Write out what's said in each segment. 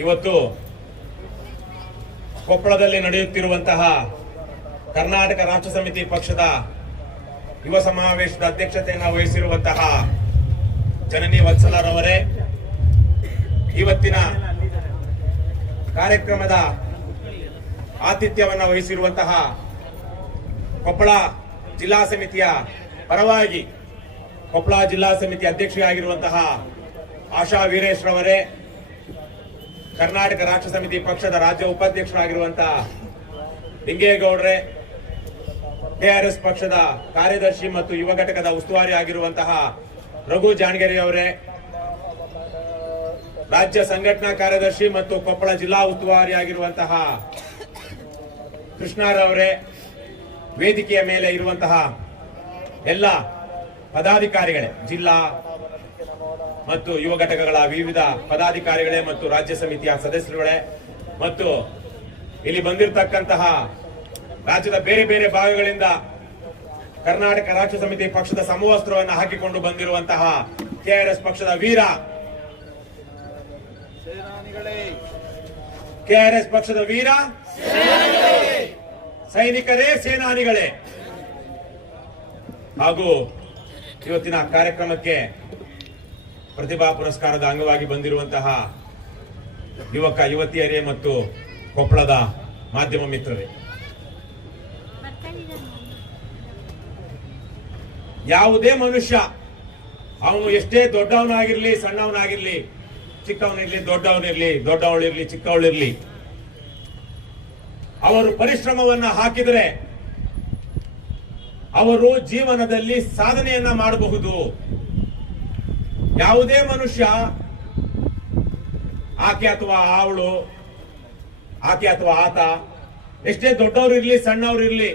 ಇವತ್ತು ಕೊಪ್ಪಳದಲ್ಲಿ ನಡೆಯುತ್ತಿರುವಂತಹ ಕರ್ನಾಟಕ ರಾಷ್ಟ್ರ ಸಮಿತಿ ಪಕ್ಷದ ಯುವ ಸಮಾವೇಶದ ಅಧ್ಯಕ್ಷತೆಯನ್ನು ವಹಿಸಿರುವಂತಹ ಜನನಿ ವತ್ಸಲರವರೇ, ಇವತ್ತಿನ ಕಾರ್ಯಕ್ರಮದ ಆತಿಥ್ಯವನ್ನು ವಹಿಸಿರುವಂತಹ ಕೊಪ್ಪಳ ಜಿಲ್ಲಾ ಸಮಿತಿಯ ಪರವಾಗಿ ಕೊಪ್ಪಳ ಜಿಲ್ಲಾ ಸಮಿತಿ ಅಧ್ಯಕ್ಷೆಯಾಗಿರುವಂತಹ ಆಶಾ ವೀರೇಶ್ ರವರೇ ಕರ್ನಾಟಕ ರಾಷ್ಟ್ರ ಸಮಿತಿ ಪಕ್ಷದ ರಾಜ್ಯ ಉಪಾಧ್ಯಕ್ಷರಾಗಿರುವಂತಹ ಲಿಂಗೇಗೌಡ್ರೆ ಕೆಆರ್ಎಸ್ ಪಕ್ಷದ ಕಾರ್ಯದರ್ಶಿ ಮತ್ತು ಯುವ ಘಟಕದ ಉಸ್ತುವಾರಿ ಆಗಿರುವಂತಹ ರಘು ಜಾಣಗೆರೆ ಅವರೇ, ರಾಜ್ಯ ಸಂಘಟನಾ ಕಾರ್ಯದರ್ಶಿ ಮತ್ತು ಕೊಪ್ಪಳ ಜಿಲ್ಲಾ ಉಸ್ತುವಾರಿ ಆಗಿರುವಂತಹ ಕೃಷ್ಣಾರವರೇ ವೇದಿಕೆಯ ಮೇಲೆ ಇರುವಂತಹ ಎಲ್ಲ ಪದಾಧಿಕಾರಿಗಳೇ, ಜಿಲ್ಲಾ ಮತ್ತು ಯುವ ಘಟಕಗಳ ವಿವಿಧ ಪದಾಧಿಕಾರಿಗಳೇ ಮತ್ತು ರಾಜ್ಯ ಸಮಿತಿಯ ಸದಸ್ಯರುಗಳೇ ಮತ್ತು ಇಲ್ಲಿ ಬಂದಿರತಕ್ಕಂತಹ ರಾಜ್ಯದ ಬೇರೆ ಬೇರೆ ಭಾಗಗಳಿಂದ ಕರ್ನಾಟಕ ರಾಜ್ಯ ಸಮಿತಿ ಪಕ್ಷದ ಸಮವಸ್ತ್ರವನ್ನು ಹಾಕಿಕೊಂಡು ಬಂದಿರುವಂತಹ ಕೆಆರ್ಎಸ್ ಪಕ್ಷದ ವೀರ ಕೆಆರ್ಎಸ್ ಪಕ್ಷದ ವೀರ ಸೈನಿಕರೇ ಸೇನಾನಿಗಳೇ. ಹಾಗೂ ಇವತ್ತಿನ ಕಾರ್ಯಕ್ರಮಕ್ಕೆ ಪ್ರತಿಭಾ ಪುರಸ್ಕಾರದ ಅಂಗವಾಗಿ ಬಂದಿರುವಂತಹ ಯುವಕ ಯುವತಿಯರೇ ಮತ್ತು ಕೊಪ್ಪಳದ ಮಾಧ್ಯಮ ಮಿತ್ರರೇ. ಯಾವುದೇ ಮನುಷ್ಯ ಅವನು ಎಷ್ಟೇ ದೊಡ್ಡವನಾಗಿರ್ಲಿ, ಸಣ್ಣವನಾಗಿರ್ಲಿ, ಚಿಕ್ಕವನಿರ್ಲಿ, ದೊಡ್ಡವನಿರ್ಲಿ, ದೊಡ್ಡವಳಿರ್ಲಿ, ಚಿಕ್ಕವಳಿರ್ಲಿ, ಅವರು ಪರಿಶ್ರಮವನ್ನ ಹಾಕಿದರೆ ಅವರು ಜೀವನದಲ್ಲಿ ಸಾಧನೆಯನ್ನ ಮಾಡಬಹುದು. ಯಾವುದೇ ಮನುಷ್ಯ ಆಕೆ ಅಥವಾ ಅವಳು ಆಕೆ ಅಥವಾ ಆತ ಎಷ್ಟೇ ದೊಡ್ಡವರು ಇರ್ಲಿ ಸಣ್ಣವರು ಇರ್ಲಿ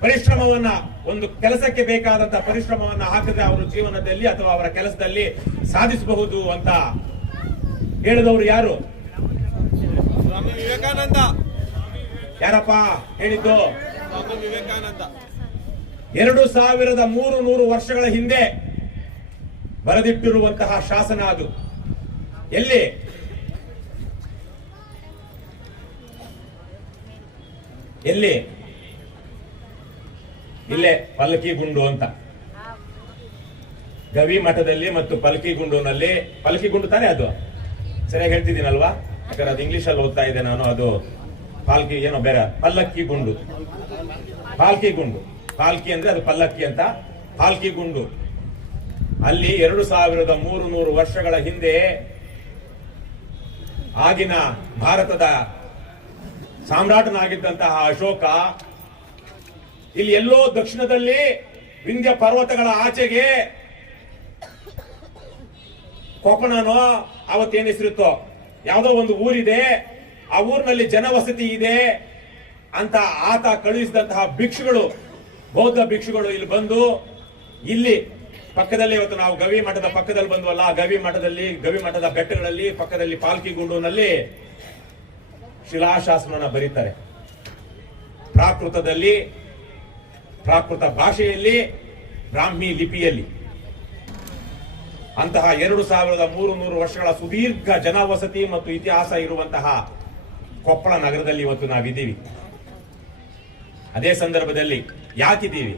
ಪರಿಶ್ರಮವನ್ನ ಒಂದು ಕೆಲಸಕ್ಕೆ ಬೇಕಾದಂತ ಪರಿಶ್ರಮವನ್ನ ಹಾಕಿದ್ರೆ ಅವರ ಜೀವನದಲ್ಲಿ ಅಥವಾ ಅವರ ಕೆಲಸದಲ್ಲಿ ಸಾಧಿಸಬಹುದು ಅಂತ ಹೇಳಿದವರು ಯಾರು? ಸ್ವಾಮಿ ವಿವೇಕಾನಂದ. ಯಾರಪ್ಪ ಹೇಳಿದ್ದು? ಸ್ವಾಮಿ ವಿವೇಕಾನಂದ. ಎರಡು ಸಾವಿರದ ಮೂರು ನೂರು ವರ್ಷಗಳ ಹಿಂದೆ ಬರೆದಿಟ್ಟಿರುವಂತಹ ಶಾಸನ ಅದು. ಎಲ್ಲಿ? ಎಲ್ಲಿ? ಇಲ್ಲೇ ಪಲ್ಲಕಿ ಗುಂಡು ಅಂತ. ಗವಿ ಮಠದಲ್ಲಿ ಮತ್ತು ಪಲ್ಕಿ ಗುಂಡುನಲ್ಲಿ, ಪಲ್ಕಿ ಗುಂಡು ತಾನೇ ಅದು? ಸರಿಯಾಗಿ ಹೇಳ್ತಿದ್ದೀನಲ್ವಾ? ಯಾಕಂದ್ರೆ ಅದು ಇಂಗ್ಲಿಷ್ ಅಲ್ಲಿ ಓದ್ತಾ ಇದೆ ನಾನು, ಅದು ಪಾಲ್ಕಿ ಏನೋ ಬೇರೆ, ಪಲ್ಲಕ್ಕಿ ಗುಂಡು. ಪಾಲ್ಕಿ ಗುಂಡು. ಪಾಲ್ಕಿ ಅಂದ್ರೆ ಅದು ಪಲ್ಲಕ್ಕಿ ಅಂತ. ಪಾಲ್ಕಿ ಗುಂಡು. ಅಲ್ಲಿ ಎರಡು ಸಾವಿರದ ಮೂರು ನೂರು ವರ್ಷಗಳ ಹಿಂದೆ ಆಗಿನ ಭಾರತದ ಸಾಮ್ರಾಟನಾಗಿದ್ದಂತಹ ಅಶೋಕ ಇಲ್ಲಿ ಎಲ್ಲೋ ದಕ್ಷಿಣದಲ್ಲಿ ವಿಂಧ್ಯ ಪರ್ವತಗಳ ಆಚೆಗೆ ಕೊಪ್ಪಣನೋ ಅವತ್ತೇನಿಸಿರುತ್ತೋ ಯಾವುದೋ ಒಂದು ಊರಿದೆ. ಆ ಊರಿನಲ್ಲಿ ಜನವಸತಿ ಇದೆ ಅಂತ ಆತ ಕಳುಹಿಸಿದಂತಹ ಭಿಕ್ಷುಗಳು, ಬೌದ್ಧ ಭಿಕ್ಷುಗಳು ಇಲ್ಲಿ ಬಂದು ಇಲ್ಲಿ ಪಕ್ಕದಲ್ಲಿ ಇವತ್ತು ನಾವು ಗವಿ ಮಠದ ಪಕ್ಕದಲ್ಲಿ ಬಂದ್ವಲ್ಲ ಗವಿ ಮಠದಲ್ಲಿ, ಗವಿ ಮಠದ ಬೆಟ್ಟಗಳಲ್ಲಿ, ಪಕ್ಕದಲ್ಲಿ ಪಾಲ್ಕಿ ಗುಂಡೂನಲ್ಲಿ ಶಿಲಾಶಾಸನ ಬರೀತಾರೆ. ಪ್ರಾಕೃತದಲ್ಲಿ, ಪ್ರಾಕೃತ ಭಾಷೆಯಲ್ಲಿ, ಬ್ರಾಹ್ಮಿ ಲಿಪಿಯಲ್ಲಿ. ಅಂತಹ ಎರಡು ಸಾವಿರದ ಮೂರು ನೂರು ವರ್ಷಗಳ ಸುದೀರ್ಘ ಜನವಸತಿ ಮತ್ತು ಇತಿಹಾಸ ಇರುವಂತಹ ಕೊಪ್ಪಳ ನಗರದಲ್ಲಿ ಇವತ್ತು ನಾವಿದ್ದೀವಿ. ಅದೇ ಸಂದರ್ಭದಲ್ಲಿ ಯಾಕಿದ್ದೀವಿ?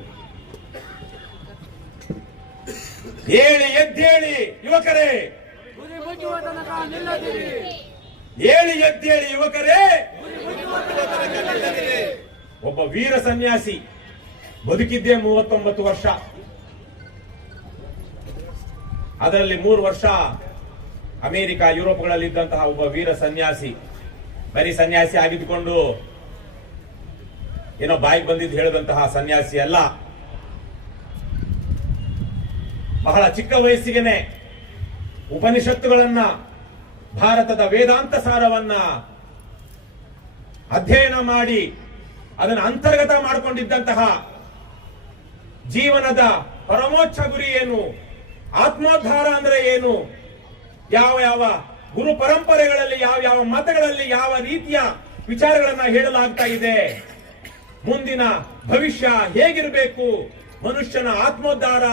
ಹೇಳಿ, ಎದ್ದೇಳಿ, ಯುವಕರೇ. ಹೇಳಿ, ಎದ್ದೇಳಿ, ಯುವಕರೇ. ಒಬ್ಬ ವೀರ ಸನ್ಯಾಸಿ, ಬದುಕಿದ್ದೇ ಮೂವತ್ತೊಂಬತ್ತು ವರ್ಷ. ಅದರಲ್ಲಿ ಮೂರು ವರ್ಷ ಅಮೆರಿಕ ಯುರೋಪ್ಗಳಲ್ಲಿ ಇದ್ದಂತಹ ಒಬ್ಬ ವೀರ ಸನ್ಯಾಸಿ, ಬರೀ ಸನ್ಯಾಸಿ ಆಗಿದ್ದುಕೊಂಡು, ಏನೋ ಬಾಯಿಗೆ ಬಂದಿದ್ದು ಹೇಳಿದಂತಹ ಸನ್ಯಾಸಿ ಅಲ್ಲ ಬಹಳ ಚಿಕ್ಕ ವಯಸ್ಸಿಗೆನೆ ಉಪನಿಷತ್ತುಗಳನ್ನ, ಭಾರತದ ವೇದಾಂತ ಸಾರವನ್ನ ಅಧ್ಯಯನ ಮಾಡಿ ಅದನ್ನು ಅಂತರ್ಗತ ಮಾಡಿಕೊಂಡಿದ್ದಂತಹ ಜೀವನದ ಪರಮೋಚ್ಚ ಗುರಿ ಏನು, ಆತ್ಮೋದ್ಧಾರ ಅಂದ್ರೆ ಏನು, ಯಾವ ಯಾವ ಗುರು ಪರಂಪರೆಗಳಲ್ಲಿ, ಯಾವ ಯಾವ ಮತಗಳಲ್ಲಿ, ಯಾವ ರೀತಿಯ ವಿಚಾರಗಳನ್ನ ಹೇಳಲಾಗ್ತಾ ಇದೆ, ಮುಂದಿನ ಭವಿಷ್ಯ ಹೇಗಿರಬೇಕು, ಮನುಷ್ಯನ ಆತ್ಮೋದ್ಧಾರ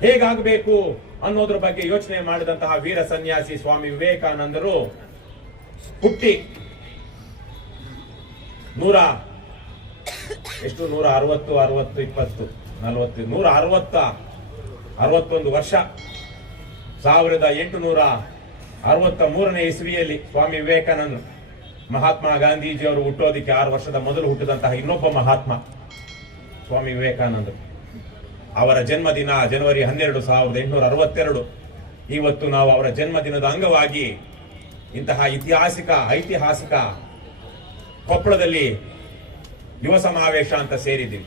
ಹೇಗಾಗಬೇಕು ಅನ್ನೋದ್ರ ಬಗ್ಗೆ ಯೋಚನೆ ಮಾಡಿದಂತಹ ವೀರ ಸನ್ಯಾಸಿ ಸ್ವಾಮಿ ವಿವೇಕಾನಂದರು ಹುಟ್ಟಿ ನೂರ ಎಷ್ಟು? ನೂರ ಅರವತ್ತು ಅರವತ್ತು, ಇಪ್ಪತ್ತು, ನಲವತ್ತು, ನೂರ ಅರವತ್ತ, ಅರವತ್ತೊಂದು ವರ್ಷ. ಸಾವಿರದ ಎಂಟುನೂರ ಅರವತ್ತ ಮೂರನೇ ಇಸ್ವಿಯಲ್ಲಿ ಸ್ವಾಮಿ ವಿವೇಕಾನಂದರು. ಮಹಾತ್ಮ ಗಾಂಧೀಜಿಯವರು ಹುಟ್ಟೋದಿಕ್ಕೆ ಆರು ವರ್ಷದ ಮೊದಲು ಹುಟ್ಟಿದಂತಹ ಇನ್ನೊಬ್ಬ ಮಹಾತ್ಮ ಸ್ವಾಮಿ ವಿವೇಕಾನಂದರು. ಅವರ ಜನ್ಮದಿನ ಜನವರಿ ಹನ್ನೆರಡು ಸಾವಿರದ ಎಂಟುನೂರ ಅರವತ್ತೆರಡು. ಇವತ್ತು ನಾವು ಅವರ ಜನ್ಮದಿನದ ಅಂಗವಾಗಿ ಇಂತಹ ಐತಿಹಾಸಿಕ ಐತಿಹಾಸಿಕ ಕೊಪ್ಪಳದಲ್ಲಿ ಯುವ ಸಮಾವೇಶ ಅಂತ ಸೇರಿದ್ದೀವಿ.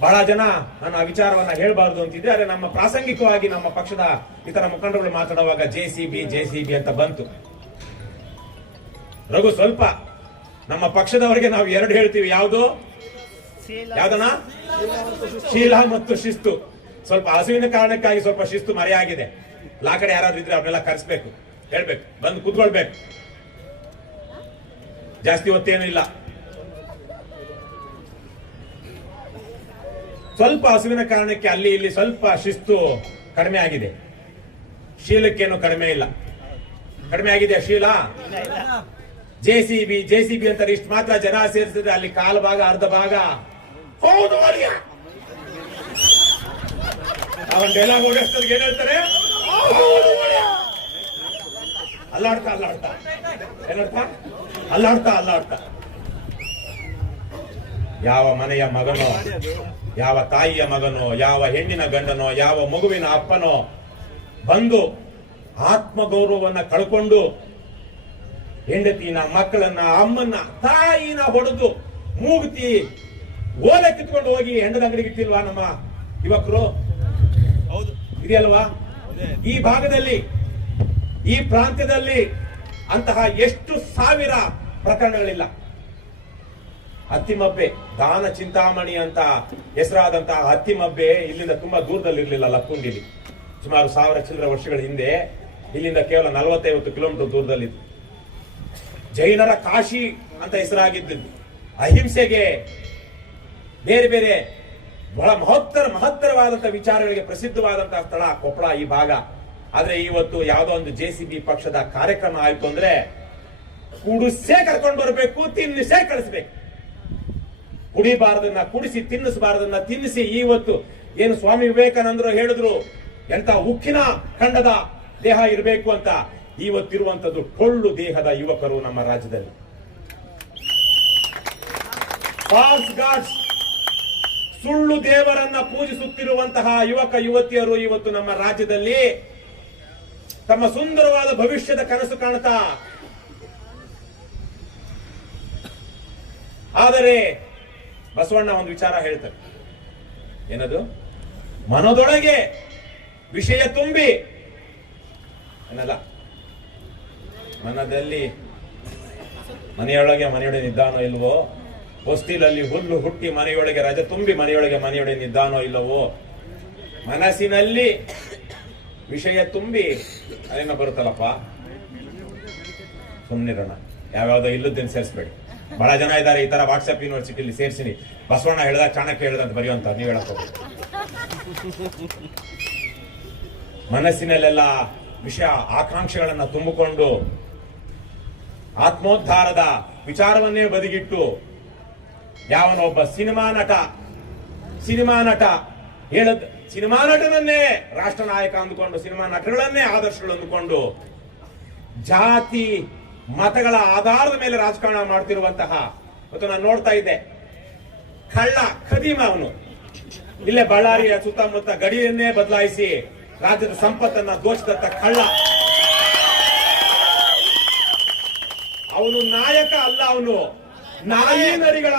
ಬಹಳ ಜನ ನಾನು ಆ ವಿಚಾರವನ್ನ ಹೇಳಬಾರ್ದು ಅಂತಿದ್ದೆ ಆದರೆ ನಮ್ಮ ಪ್ರಾಸಂಗಿಕವಾಗಿ ನಮ್ಮ ಪಕ್ಷದ ಇತರ ಮುಖಂಡರುಗಳು ಮಾತಾಡುವಾಗ J C B, J C B ಅಂತ ಬಂತು. ರಘು ಸ್ವಲ್ಪ ನಮ್ಮ ಪಕ್ಷದವರಿಗೆ ನಾವು ಎರಡು ಹೇಳ್ತೀವಿ. ಯಾವುದು? ಯಾವ್ದನ ಶೀಲ ಮತ್ತು ಶಿಸ್ತು. ಸ್ವಲ್ಪ ಹಸುವಿನ ಕಾರಣಕ್ಕಾಗಿ ಸ್ವಲ್ಪ ಶಿಸ್ತು ಮರೆಯಾಗಿದೆ. ಲಾಕಡೆ ಯಾರಾದ್ರೂ ಇದ್ರೆ ಅವ್ರನ್ನೆಲ್ಲ ಕರೆಸ್ಬೇಕು. ಹೇಳ್ಬೇಕು. ಬಂದು ಕುತ್ಕೊಳ್ಬೇಕು. ಜಾಸ್ತಿ ಹೊತ್ತೇನು ಇಲ್ಲ. ಸ್ವಲ್ಪ ಹಸುವಿನ ಕಾರಣಕ್ಕೆ ಅಲ್ಲಿ ಇಲ್ಲಿ ಸ್ವಲ್ಪ ಶಿಸ್ತು ಕಡಿಮೆ ಆಗಿದೆ. ಶೀಲಕ್ಕೇನು ಕಡಿಮೆ ಇಲ್ಲ. ಕಡಿಮೆ ಆಗಿದೆ ಶೀಲ? J C B J C B ಅಂತಾರೆ ಇಷ್ಟು ಮಾತ್ರ ಜನ ಸೇರಿಸಿದ್ರೆ ಅಲ್ಲಿ ಕಾಲು ಭಾಗ ಅರ್ಧ ಭಾಗ ಹೌದು ಅಳಿಯ ಅವನ್ ಡೈಲಾಗ್ ಏನ್ ಹೇಳ್ತಾರೆ. ಅಲ್ಲಾಡ್ತಾ ಅಲ್ಲಾಡ್ತಾ. ಏನರ್ಥ? ಅಲ್ಲಾಡ್ತಾ ಅಲ್ಲಾಡ್ತಾ. ಯಾವ ಮನೆಯ ಮಗನೋ ಯಾವ ತಾಯಿಯ ಮಗನೋ ಯಾವ ಹೆಣ್ಣಿನ ಗಂಡನೋ ಯಾವ ಮಗುವಿನ ಅಪ್ಪನೋ ಬಂದು ಆತ್ಮಗೌರವವನ್ನ ಕಳ್ಕೊಂಡು ಹೆಂಡತಿನ ಮಕ್ಕಳನ್ನ ಅಮ್ಮನ್ನ ತಾಯಿನ ಹೊಡೆದು ಮೂಗುತಿ ಓದ ಕಿತ್ಕೊಂಡು ಹೋಗಿ ಹೆಂಡದ ಅಂಗಡಿಗೆ ಇಟ್ಟಿಲ್ವಾ ನಮ್ಮ ಯುವಕರು? ಹೌದು. ಇದೆಯಲ್ವಾ? ಇದೆ. ಈ ಭಾಗದಲ್ಲಿ ಈ ಪ್ರಾಂತ್ಯದಲ್ಲಿ ಅಂತಹ ಎಷ್ಟು ಸಾವಿರ ಪ್ರಕರಣಗಳಿಲ್ಲ. ಹತ್ತಿಮಬ್ಬೆ ದಾನ ಚಿಂತಾಮಣಿ ಅಂತ ಹೆಸರಾದಂತಹ ಹತ್ತಿಮಬ್ಬೆ ಇಲ್ಲಿಂದ ತುಂಬಾ ದೂರದಲ್ಲಿ ಇರಲಿಲ್ಲ ಲಕ್ಕುಂಡಿಲಿ. ಸುಮಾರು ಸಾವಿರ ಚಿಲ್ಲರ ವರ್ಷಗಳ ಹಿಂದೆ ಇಲ್ಲಿಂದ ಕೇವಲ ನಲವತ್ತೈವತ್ತು ಕಿಲೋಮೀಟರ್ ದೂರದಲ್ಲಿತ್ತು. ಜೈನರ ಕಾಶಿ ಅಂತ ಹೆಸರಾಗಿದ್ದು. ಅಹಿಂಸೆಗೆ ಬೇರೆ ಬೇರೆ ಬಹಳ ಮಹತ್ತರ ಮಹತ್ತರವಾದಂತಹ ವಿಚಾರಗಳಿಗೆ ಪ್ರಸಿದ್ಧವಾದಂತಹ ಸ್ಥಳ ಕೊಪ್ಪಳ ಈ ಭಾಗ. ಆದ್ರೆ ಇವತ್ತು ಯಾವುದೋ ಒಂದು ಜೆ ಸಿ ಬಿ ಪಕ್ಷದ ಕಾರ್ಯಕ್ರಮ ಆಯ್ತು ಅಂದ್ರೆ ಕುಡಿಸೇ ಕರ್ಕೊಂಡು ಬರಬೇಕು, ತಿನ್ನಿಸೇ ಕಳಿಸ್ಬೇಕು. ಕುಡಿಬಾರದನ್ನ ಕುಡಿಸಿ, ತಿನ್ನಿಸಬಾರದನ್ನ ತಿನ್ನಿಸಿ ಇವತ್ತು ಏನು ಸ್ವಾಮಿ ವಿವೇಕಾನಂದರು ಹೇಳಿದ್ರು ಎಂತ ಉಕ್ಕಿನ ಖಂಡದ ದೇಹ ಇರಬೇಕು ಅಂತ. ಇವತ್ತಿರುವಂತದ್ದು ಟೊಳ್ಳು ದೇಹದ ಯುವಕರು ನಮ್ಮ ರಾಜ್ಯದಲ್ಲಿ. ಫಾಲ್ಸ್ ಗಾಡ್ಸ್ ಸುಳ್ಳು ದೇವರನ್ನ ಪೂಜಿಸುತ್ತಿರುವಂತಹ ಯುವಕ ಯುವತಿಯರು ಇವತ್ತು ನಮ್ಮ ರಾಜ್ಯದಲ್ಲಿ ತಮ್ಮ ಸುಂದರವಾದ ಭವಿಷ್ಯದ ಕನಸು ಕಾಣ್ತಾ ಆದರೆ ಬಸವಣ್ಣ ಒಂದು ವಿಚಾರ ಹೇಳ್ತಾರೆ. ಏನದು? ಮನದೊಳಗೆ ವಿಷಯ ತುಂಬಿ ಏನಲ್ಲ ಮನದಲ್ಲಿ ಮನೆಯೊಳಗೆ ಮನೆಯೊಳಗೆ ನಿಧಾನ ಇಲ್ವೋ? ಹೊಸ್ತಿಲಲ್ಲಿ ಹುಲ್ಲು ಹುಟ್ಟಿ ಮನೆಯೊಳಗೆ, ರಜೆ ತುಂಬಿ ಮನೆಯೊಳಗೆ ಮನೆಯೊಳಗೆ ನಿದ್ದಾನೋ ಇಲ್ಲವೋ? ಮನಸ್ಸಿನಲ್ಲಿ ವಿಷಯ ತುಂಬಿ ಅದೇನೋ ಬರುತ್ತಲ್ಲಪ್ಪ? ಸುಮ್ಮನಿರೋಣ ಯಾವ್ಯಾವ್ದೋ ಇಲ್ಲದ್ದೇನು ಸೇರಿಸ್ಬೇಡಿ. ಬಹಳ ಜನ ಇದ್ದಾರೆ, ಈ ತರ ವಾಟ್ಸ್ಆಪ್ ಯೂನಿವರ್ಸಿಟಿಲಿ ಸೇರಿಸಿನಿ. ಬಸವಣ್ಣ ಹೇಳ್ದ, ಚಾಣಕ್ಯ ಹೇಳ್ದ ಅಂತ ಬರೆಯುವಂತ ನೀವು ಹೇಳಕ್ ಮನಸ್ಸಿನಲ್ಲೆಲ್ಲ ವಿಷಯ ಆಕಾಂಕ್ಷೆಗಳನ್ನ ತುಂಬಿಕೊಂಡು ಆತ್ಮೋದ್ಧಾರದ ವಿಚಾರವನ್ನೇ ಬದಿಗಿಟ್ಟು ಯಾವನೊಬ್ಬ ಸಿನಿಮಾ ನಟ ಸಿನಿಮಾ ನಟ ಹೇಳದ್, ಸಿನಿಮಾ ನಟನನ್ನೇ ರಾಷ್ಟ್ರ ನಾಯಕ ಅಂದುಕೊಂಡು, ಸಿನಿಮಾ ನಟಗಳನ್ನೇ ಆದರ್ಶಗಳು ಅಂದುಕೊಂಡು ಜಾತಿ, ಮತಗಳ ಆಧಾರದ ಮೇಲೆ ರಾಜಕಾರಣ ಮಾಡ್ತಿರುವಂತಹ, ಮತ್ತು ನಾನು ನೋಡ್ತಾ ಇದ್ದೆ, ಕಳ್ಳ ಖದೀಮ ಅವನು. ಇಲ್ಲೇ ಬಳ್ಳಾರಿಯ ಸುತ್ತಮುತ್ತ ಗಡಿಯನ್ನೇ ಬದಲಾಯಿಸಿ ರಾಜ್ಯದ ಸಂಪತ್ತನ್ನ ದೋಚಿದಂತ ಕಳ್ಳ. ಅವನು ನಾಯಕ ಅಲ್ಲ ಅವನು. ನಾಯಿ ನರಿಗಳ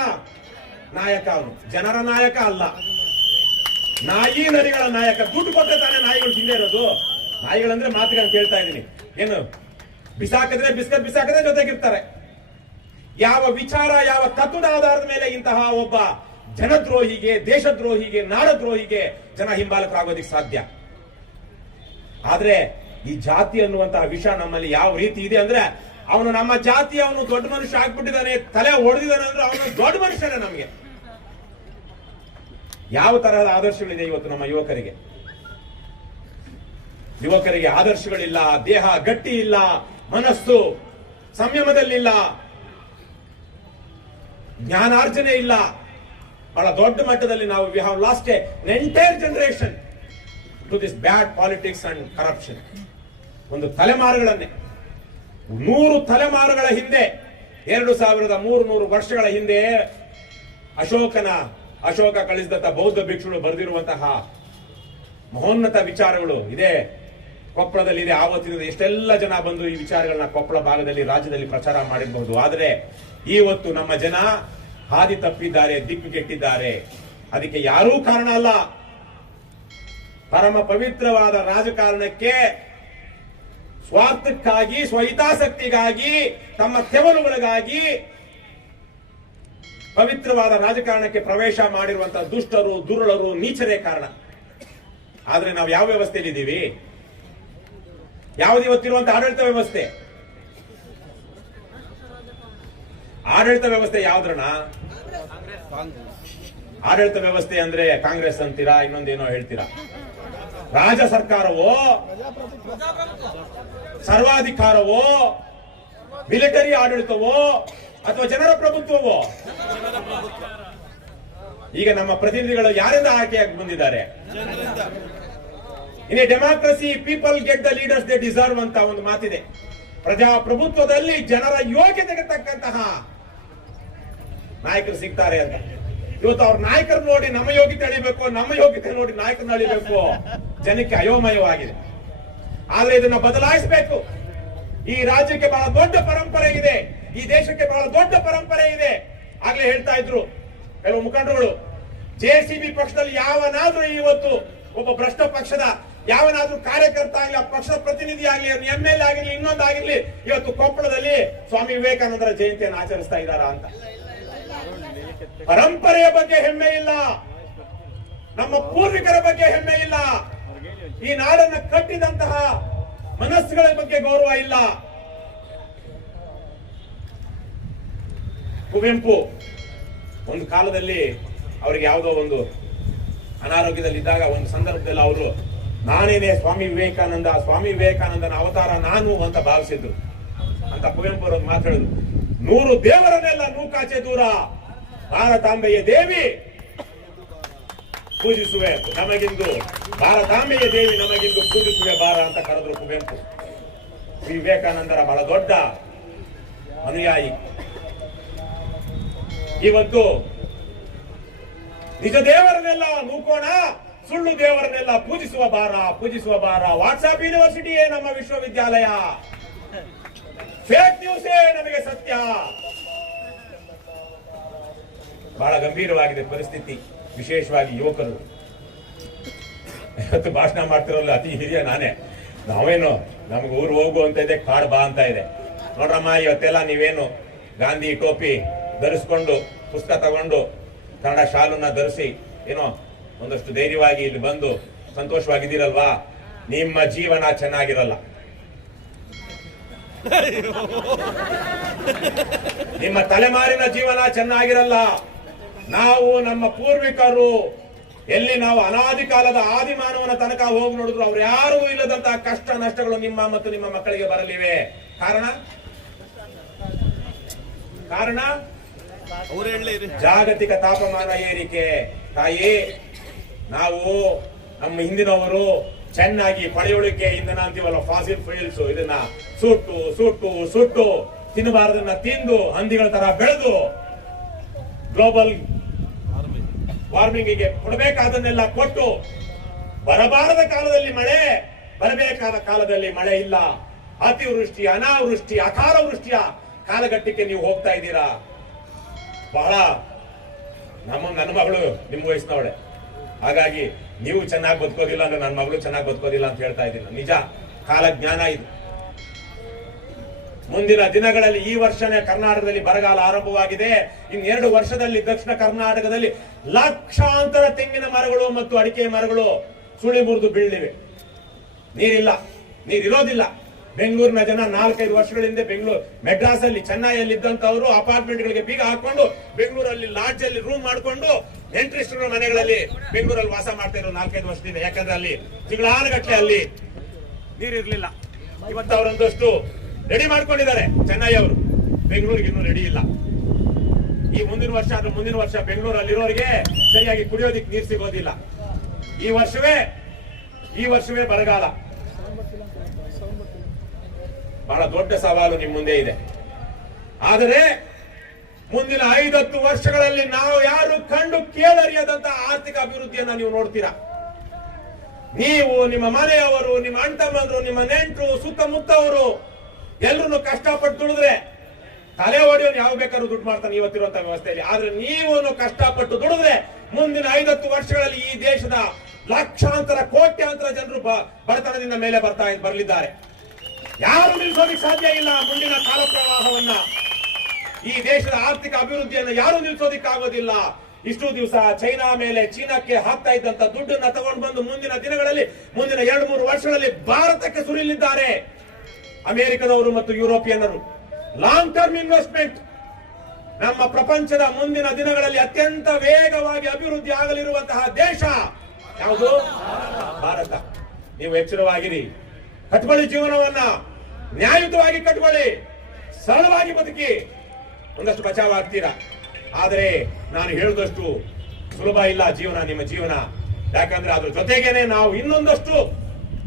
ನಾಯಕ ಅವನು. ಜನರ ನಾಯಕ ಅಲ್ಲ. ನಾಯಿ ನರಿಗಳ ನಾಯಕ. ದುಡ್ಡು ಕೊಟ್ಟರೆ ತಾನೇ ನಾಯಿಗಳು ತಿಂದೇ ಇರೋದು. ನಾಯಿಗಳಂದ್ರೆ ಮಾತುಗಳನ್ನು ಕೇಳ್ತಾ ಇದ್ದೀನಿ. ಏನು? ಬಿಸಾಕಿದ್ರೆ ಬಿಸ್ಕತ್ ಬಿಸಾಕಿದ್ರೆ ಜೊತೆಗಿರ್ತಾರೆ. ಯಾವ ವಿಚಾರ, ಯಾವ ತತ್ವದ ಆಧಾರದ ಮೇಲೆ ಇಂತಹ ಒಬ್ಬ ಜನದ್ರೋಹಿಗೆ, ದೇಶದ್ರೋಹಿಗೆ, ನಾಡದ್ರೋಹಿಗೆ ಜನ ಹಿಂಬಾಲಕರಾಗೋದಿಕ್ ಸಾಧ್ಯ? ಆದ್ರೆ ಈ ಜಾತಿ ಅನ್ನುವಂತಹ ವಿಷಯ ನಮ್ಮಲ್ಲಿ ಯಾವ ರೀತಿ ಇದೆ ಅಂದ್ರೆ ಅವನು ನಮ್ಮ ಜಾತಿ, ಅವನು ದೊಡ್ಡ ಮನುಷ್ಯ ಆಗ್ಬಿಟ್ಟಿದ್ದಾನೆ, ತಲೆ ಹೊಡೆದಿದ್ದಾನೆ ಅಂದ್ರೆ ಅವನು ದೊಡ್ಡ ಮನುಷ್ಯನೇ ನಮಗೆ. ಯಾವ ತರಹದ ಆದರ್ಶಗಳಿದೆ ಇವತ್ತು ನಮ್ಮ ಯುವಕರಿಗೆ? ಯುವಕರಿಗೆ ಆದರ್ಶಗಳಿಲ್ಲ, ದೇಹ ಗಟ್ಟಿ ಇಲ್ಲ, ಮನಸ್ಸು ಸಂಯಮದಲ್ಲಿಲ್ಲ, ಜ್ಞಾನಾರ್ಜನೆ ಇಲ್ಲ. ಬಹಳ ದೊಡ್ಡ ಮಟ್ಟದಲ್ಲಿ ನಾವು we have lost a entire generation to this bad politics and corruption ಒಂದು ತಲೆಮಾರುಗಳನ್ನೇ. ನೂರು ತಲೆಮಾರುಗಳ ಹಿಂದೆ, ಎರಡು ಸಾವಿರದ ಮೂರು ನೂರು ವರ್ಷಗಳ ಹಿಂದೆ ಅಶೋಕನ, ಅಶೋಕ ಕಳಿಸಿದಂತ ಬೌದ್ಧ ಭಿಕ್ಷುಗಳು ಬರೆದಿರುವಂತಹ ಮಹೋನ್ನತ ವಿಚಾರಗಳು ಇದೆ. ಕೊಪ್ಪಳದಲ್ಲಿ ಇದೆ. ಆವತ್ತಿನ ಎಷ್ಟೆಲ್ಲ ಜನ ಬಂದು ಈ ವಿಚಾರಗಳನ್ನ ಕೊಪ್ಪಳ ಭಾಗದಲ್ಲಿ, ರಾಜ್ಯದಲ್ಲಿ ಪ್ರಚಾರ ಮಾಡಿರಬಹುದು. ಆದರೆ ಇವತ್ತು ನಮ್ಮ ಜನ ಹಾದಿ ತಪ್ಪಿದ್ದಾರೆ ದಿಕ್ಕುಗೆಟ್ಟಿದ್ದಾರೆ ಅದಕ್ಕೆ ಯಾರೂ ಕಾರಣ ಅಲ್ಲ. ಪರಮ ಪವಿತ್ರವಾದ ರಾಜಕಾರಣಕ್ಕೆ ಸ್ವಾರ್ಥಕ್ಕಾಗಿ, ಸ್ವಹಿತಾಸಕ್ತಿಗಾಗಿ, ತಮ್ಮ ತೆವಲುಗಳಿಗಾಗಿ ಪವಿತ್ರವಾದ ರಾಜಕಾರಣಕ್ಕೆ ಪ್ರವೇಶ ಮಾಡಿರುವಂತಹ ದುಷ್ಟರು ದುರುಳರು ನೀಚರೇ ಕಾರಣ. ಆದ್ರೆ ನಾವು ಯಾವ ವ್ಯವಸ್ಥೆಯಲ್ಲಿ ಇದ್ದೀವಿ ಯಾವ್ದು ಇವತ್ತಿರುವಂತಹ ಆಡಳಿತ ವ್ಯವಸ್ಥೆ? ಆಡಳಿತ ವ್ಯವಸ್ಥೆ ಯಾವ್ದ್ರಣ ಆಡಳಿತ ವ್ಯವಸ್ಥೆ ಅಂದ್ರೆ ಕಾಂಗ್ರೆಸ್ ಅಂತೀರಾ, ಇನ್ನೊಂದೇನೋ ಹೇಳ್ತೀರಾ? ರಾಜ ಸರ್ಕಾರವೋ, ಸರ್ವಾಧಿಕಾರವೋ, ಮಿಲಿಟರಿ ಆಡಳಿತವೋ ಅಥವಾ ಜನರ ಪ್ರಭುತ್ವವೋ? ಈಗ ನಮ್ಮ ಪ್ರತಿನಿಧಿಗಳು ಯಾರಿಂದ ಆಯ್ಕೆಯಾಗಿ ಬಂದಿದ್ದಾರೆ? ಇನ್ನೇ in democracy people get the leaders they deserve ಅಂತ ಒಂದು ಮಾತಿದೆ. ಪ್ರಜಾಪ್ರಭುತ್ವದಲ್ಲಿ ಜನರ ಯೋಗ್ಯತೆಗೆ ತಕ್ಕಂತಹ ನಾಯಕರು ಸಿಗ್ತಾರೆ ಅಂತ. ಇವತ್ತು ಅವ್ರ ನಾಯಕರು ನೋಡಿ ನಮ್ಮ ಯೋಗ್ಯತೆ ಅಳಿಬೇಕು, ನಮ್ಮ ಯೋಗ್ಯತೆ ನೋಡಿ ನಾಯಕರನ್ನ ಅಳಿಬೇಕು. ಜನಕ್ಕೆ ಅಯೋಮಯವಾಗಿದೆ. ಆದ್ರೆ ಇದನ್ನ ಬದಲಾಯಿಸಬೇಕು. ಈ ರಾಜ್ಯಕ್ಕೆ ಬಹಳ ದೊಡ್ಡ ಪರಂಪರೆ ಇದೆ. ಈ ದೇಶಕ್ಕೆ ಬಹಳ ದೊಡ್ಡ ಪರಂಪರೆ ಇದೆ. ಆಗ್ಲೇ ಹೇಳ್ತಾ ಇದ್ರು ಕೆಲವು ಮುಖಂಡರುಗಳು, ಜೆ ಸಿ ಬಿ ಪಕ್ಷದಲ್ಲಿ ಯಾವನಾದ್ರೂ ಇವತ್ತು ಒಬ್ಬ ಭ್ರಷ್ಟ ಪಕ್ಷದ, ಯಾವನಾದ್ರೂ ಕಾರ್ಯಕರ್ತ ಆಗಲಿ, ಆ ಪಕ್ಷದ ಪ್ರತಿನಿಧಿ ಆಗಲಿ ಎಂ ಎಲ್ ಆಗಿರ್ಲಿ ಇನ್ನೊಂದಾಗಿರ್ಲಿ ಇವತ್ತು ಕೊಪ್ಪಳದಲ್ಲಿ ಸ್ವಾಮಿ ವಿವೇಕಾನಂದರ ಜಯಂತಿಯನ್ನು ಆಚರಿಸ್ತಾ ಇದ್ದಾರಾ ಅಂತ. ಪರಂಪರೆಯ ಬಗ್ಗೆ ಹೆಮ್ಮೆ ಇಲ್ಲ. ನಮ್ಮ ಪೂರ್ವಿಕರ ಬಗ್ಗೆ ಹೆಮ್ಮೆ ಇಲ್ಲ. ಈ ನಾಡನ್ನ ಕಟ್ಟಿದಂತಹ ಮನಸ್ಸುಗಳ ಬಗ್ಗೆ ಗೌರವ ಇಲ್ಲ. ಕುವೆಂಪು, ಒಂದು ಕಾಲದಲ್ಲಿ ಅವರಿಗೆ ಯಾವುದೋ ಒಂದು ಅನಾರೋಗ್ಯದಲ್ಲಿ ಇದ್ದಾಗ ಒಂದು ಸಂದರ್ಭದಲ್ಲಿ ಅವರು, ನಾನೇನೆ ಸ್ವಾಮಿ ವಿವೇಕಾನಂದ, ಸ್ವಾಮಿ ವಿವೇಕಾನಂದನ ಅವತಾರ ನಾನು ಅಂತ ಭಾವಿಸಿದ್ರು. ಅಂತ ಕುವೆಂಪು ಅವರು ಮಾತಾಡಿದ್ರು ನೂರು ದೇವರನ್ನೆಲ್ಲ ನೂಕಾಚೆ ದೂರ. ಭಾರತಾಂಬೆಯ ದೇವಿ ಪೂಜಿಸುವೆ ನಮಗಿಂದು ಭಾರತಾಂಬೆಯ ದೇವಿ ನಮಗಿಂದು ಪೂಜಿಸುವೆ ಬಾರ ಅಂತ ಕರೆದ್ರು ಕುವೆಂಪು. ವಿವೇಕಾನಂದರ ಬಹಳ ದೊಡ್ಡ ಅನುಯಾಯಿ. ಇವತ್ತು ನಿಜ ದೇವರನ್ನೆಲ್ಲ ನೂಕೋಣ, ಸುಳ್ಳು ದೇವರನ್ನೆಲ್ಲ ಪೂಜಿಸುವ ಬಾರ ಪೂಜಿಸುವ ಬಾರ. ವಾಟ್ಸ್ಆಪ್ ಯೂನಿವರ್ಸಿಟಿಯೇ ನಮ್ಮ ವಿಶ್ವವಿದ್ಯಾಲಯ. ಫೇಕ್ ನ್ಯೂಸೇ ನಮಗೆ ಸತ್ಯ. ಬಹಳ ಗಂಭೀರವಾಗಿದೆ ಪರಿಸ್ಥಿತಿ. ವಿಶೇಷವಾಗಿ ಯುವಕರು. ಇವತ್ತು ಭಾಷಣ ಮಾಡ್ತಿರೋಲ್ಲ ಅತಿ ಹಿರಿಯ ನಾನೇ. ನಾವೇನು ನಮ್ಗೆ ಊರು ಹೋಗು ಅಂತ ಇದೆ, ಕಾಡು ಬಾ ಅಂತ ಇದೆ. ನೋಡ್ರಮ್ಮ, ಇವತ್ತೆಲ್ಲ ನೀವೇನು ಗಾಂಧಿ ಟೋಪಿ ಧರಿಸ್ಕೊಂಡು ಪುಸ್ತಕ ತಗೊಂಡು ಕನ್ನಡ ಶಾಲನ್ನ ಧರಿಸಿ ಏನೋ ಒಂದಷ್ಟು ಧೈರ್ಯವಾಗಿ ಇಲ್ಲಿ ಬಂದು ಸಂತೋಷವಾಗಿದ್ದೀರಲ್ವಾ? ನಿಮ್ಮ ಜೀವನ ಚೆನ್ನಾಗಿರಲ್ಲ. ನಿಮ್ಮ ತಲೆಮಾರಿನ ಜೀವನ ಚೆನ್ನಾಗಿರಲ್ಲ. ನಾವು ನಮ್ಮ ಪೂರ್ವಿಕರು ಎಲ್ಲಿ ನಾವು ಅನಾದಿ ಕಾಲದ ಆದಿಮಾನವನ ತನಕ ಹೋಗಿ ನೋಡಿದ್ರು ಅವ್ರು ಯಾರೂ ಇಲ್ಲದಂತಹ ಕಷ್ಟ ನಷ್ಟಗಳು ನಿಮ್ಮ ಮತ್ತು ನಿಮ್ಮ ಮಕ್ಕಳಿಗೆ ಬರಲಿವೆ. ಕಾರಣ? ಕಾರಣ? ಜಾಗತಿಕ ತಾಪಮಾನ ಏರಿಕೆ. ತಾಯಿ ನಾವು ನಮ್ಮ ಹಿಂದಿನವರು ಚೆನ್ನಾಗಿ ಪಳೆಯುಳಿಕೆ ಇಂಧನ ಅಂತೀವಲ್ಲ ಫಾಸಿಲ್ ಫ್ಯೂಲ್ಸ್ ಇದನ್ನ. ಸುಟ್ಟು ಸುಟ್ಟು ಸುಟ್ಟು ತಿನ್ನಬಾರದನ್ನ ತಿಂದು ಹಂದಿಗಳ ತರ ಬೆಳೆದು ಗ್ಲೋಬಲ್ ವಾರ್ಮಿಂಗಿಗೆ ಕೊಡಬೇಕಾದನ್ನೆಲ್ಲ ಕೊಟ್ಟು ಬರಬಾರದ ಕಾಲದಲ್ಲಿ ಮಳೆ, ಬರಬೇಕಾದ ಕಾಲದಲ್ಲಿ ಮಳೆ ಇಲ್ಲ. ಅತಿವೃಷ್ಟಿ, ಅನಾವೃಷ್ಟಿ ಅಕಾಲ ವೃಷ್ಟಿಯ ಕಾಲಘಟ್ಟಕ್ಕೆ ನೀವು ಹೋಗ್ತಾ ಇದ್ದೀರಾ? ಬಹಳ ನಮ್ಮ, ನನ್ನ ಮಗಳು ನಿಮ್ಮ ವಯಸ್ಸಿನವಳೆ. ಹಾಗಾಗಿ ನೀವು ಚೆನ್ನಾಗಿ ಬದುಕೋದಿಲ್ಲ ಅಂದ್ರೆ ನನ್ನ ಮಗಳು ಚೆನ್ನಾಗಿ ಬದುಕೋದಿಲ್ಲ ಅಂತ ಹೇಳ್ತಾ ಇದ್ದೀನಿ. ನಿಜ ಕಾಲ ಜ್ಞಾನ ಇದು. ಮುಂದಿನ ದಿನಗಳಲ್ಲಿ ಈ ವರ್ಷನೇ ಕರ್ನಾಟಕದಲ್ಲಿ ಬರಗಾಲ ಆರಂಭವಾಗಿದೆ. ಇನ್ನೆರಡು ವರ್ಷದಲ್ಲಿ ದಕ್ಷಿಣ ಕರ್ನಾಟಕದಲ್ಲಿ ಲಕ್ಷಾಂತರ ತೆಂಗಿನ ಮರಗಳು ಮತ್ತು ಅಡಿಕೆ ಮರಗಳು ಸುಳಿ ಮುರಿದು ಬೀಳಲಿವೆ. ನೀರಿಲ್ಲ, ನೀರಿರೋದಿಲ್ಲ. ಬೆಂಗಳೂರಿನ ಜನ ನಾಲ್ಕೈದು ವರ್ಷಗಳಿಂದ ಬೆಂಗಳೂರು ಮೆಡ್ರಾಸ್ ಅಲ್ಲಿ ಚೆನ್ನೈಯಲ್ಲಿ ಇದ್ದಂತವರು ಅಪಾರ್ಟ್ಮೆಂಟ್ ಗಳಿಗೆ ಬೀಗ ಹಾಕೊಂಡು ಬೆಂಗಳೂರಲ್ಲಿ ಲಾಡ್ಜ್ ಅಲ್ಲಿ ರೂಮ್ ಮಾಡಿಕೊಂಡು ನೆಂಟ್ರಿಸ್ಟರ ಮನೆಗಳಲ್ಲಿ ಬೆಂಗಳೂರಲ್ಲಿ ವಾಸ ಮಾಡ್ತಾ ಇರೋ ನಾಲ್ಕೈದು ವರ್ಷದಿಂದ. ಯಾಕಂದ್ರೆ ಅಲ್ಲಿ ತಿಂಗಳಾನುಗಟ್ಟಲೆ ಅಲ್ಲಿ ನೀರಿರ್ಲಿಲ್ಲ. ಇವತ್ತು ಅವರೊಂದಷ್ಟು ರೆಡಿ ಮಾಡ್ಕೊಂಡಿದ್ದಾರೆ ಚೆನ್ನೈ ಅವರು. ಬೆಂಗಳೂರಿಗೆ ಇನ್ನೂ ರೆಡಿ ಇಲ್ಲ. ಈ ಮುಂದಿನ ವರ್ಷ ಅಥವಾ ಮುಂದಿನ ವರ್ಷ ಬೆಂಗಳೂರಲ್ಲಿರೋರಿಗೆ ಸರಿಯಾಗಿ ಕುಡಿಯೋದಿಕ್ ನೀರು ಸಿಗೋದಿಲ್ಲ. ಈ ವರ್ಷವೇ ಈ ವರ್ಷವೇ ಬರಗಾಲ. ಬಹಳ ದೊಡ್ಡ ಸವಾಲು ನಿಮ್ಮ ಮುಂದೆ ಇದೆ. ಆದರೆ ಮುಂದಿನ ಐದತ್ತು ವರ್ಷಗಳಲ್ಲಿ ನಾವು ಯಾರು ಕಂಡು ಕೇಳರಿಯದಂತ ಆರ್ಥಿಕ ಅಭಿವೃದ್ಧಿಯನ್ನ ನೀವು ನೋಡ್ತೀರಾ? ನೀವು ನಿಮ್ಮ ಮನೆಯವರು, ನಿಮ್ಮ ಅಣ್ಣ ನಿಮ್ಮ ನೆಂಟರು, ಸುತ್ತಮುತ್ತವರು ಎಲ್ರು ಕಷ್ಟಪಟ್ಟು ದುಡಿದ್ರೆ ತಲೆ ಹೊಡೆಯೋನು ಯಾವ ಬೇಕಾದ್ರೂ ದುಡ್ಡು ಮಾಡ್ತಾನೆ ಇವತ್ತಿರುವಂತ ವ್ಯವಸ್ಥೆಯಲ್ಲಿ. ಆದ್ರೆ ನೀವು ಕಷ್ಟಪಟ್ಟು ದುಡಿದ್ರೆ ಮುಂದಿನ ಐದತ್ತು ವರ್ಷಗಳಲ್ಲಿ ಈ ದೇಶದ ಲಕ್ಷಾಂತರ, ಕೋಟ್ಯಾಂತರ ಜನರು ಬಡತನದಿಂದ ಮೇಲೆ ಬರ್ತಾ ಬರಲಿದ್ದಾರೆ. ಯಾರು ನಿಲ್ಸೋದಿಕ್ ಸಾಧ್ಯ ಇಲ್ಲ ಮುಂದಿನ ಕಾಲ ಪ್ರವಾಹವನ್ನ ಈ ದೇಶದ ಆರ್ಥಿಕ ಅಭಿವೃದ್ಧಿಯನ್ನು ಯಾರು ನಿಲ್ಲಿಸೋದಿಕ್ಕಾಗೋದಿಲ್ಲ ಇಷ್ಟು ದಿವಸ ಚೈನಾ ಮೇಲೆ ಚೀನಾಕ್ಕೆ ಹಾಕ್ತಾ ಇದ್ದಂತ ದುಡ್ಡನ್ನ ತಗೊಂಡು ಬಂದು ಮುಂದಿನ ದಿನಗಳಲ್ಲಿ, ಮುಂದಿನ ಎರಡು ಮೂರು ವರ್ಷಗಳಲ್ಲಿ ಭಾರತಕ್ಕೆ ಸುರಿಲಿದ್ದಾರೆ. ಅಮೆರಿಕದವರು ಮತ್ತು ಯುರೋಪಿಯನ್ನರು. ಲಾಂಗ್ ಟರ್ಮ್ ಇನ್ವೆಸ್ಟ್ಮೆಂಟ್ ನಮ್ಮ ಪ್ರಪಂಚದ ಮುಂದಿನ ದಿನಗಳಲ್ಲಿ ಅತ್ಯಂತ ವೇಗವಾಗಿ ಅಭಿವೃದ್ಧಿ ಆಗಲಿರುವಂತಹ ದೇಶ ಯಾವುದು? ಭಾರತ. ನೀವು ಎಚ್ಚರವಾಗಿರಿ. ಕಟ್ಕೊಳ್ಳಿ ಜೀವನವನ್ನ ನ್ಯಾಯಯುತವಾಗಿ ಕಟ್ಕೊಳ್ಳಿ ಸರಳವಾಗಿ ಬದುಕಿ ಒಂದಷ್ಟು ಬಚಾವ್ ಆಗ್ತೀರಾ? ಆದರೆ ನಾನು ಹೇಳಿದಷ್ಟು ಸುಲಭ ಇಲ್ಲ ಜೀವನ, ನಿಮ್ಮ ಜೀವನ. ಯಾಕಂದ್ರೆ ಅದ್ರ ಜೊತೆಗೇನೆ ನಾವು ಇನ್ನೊಂದಷ್ಟು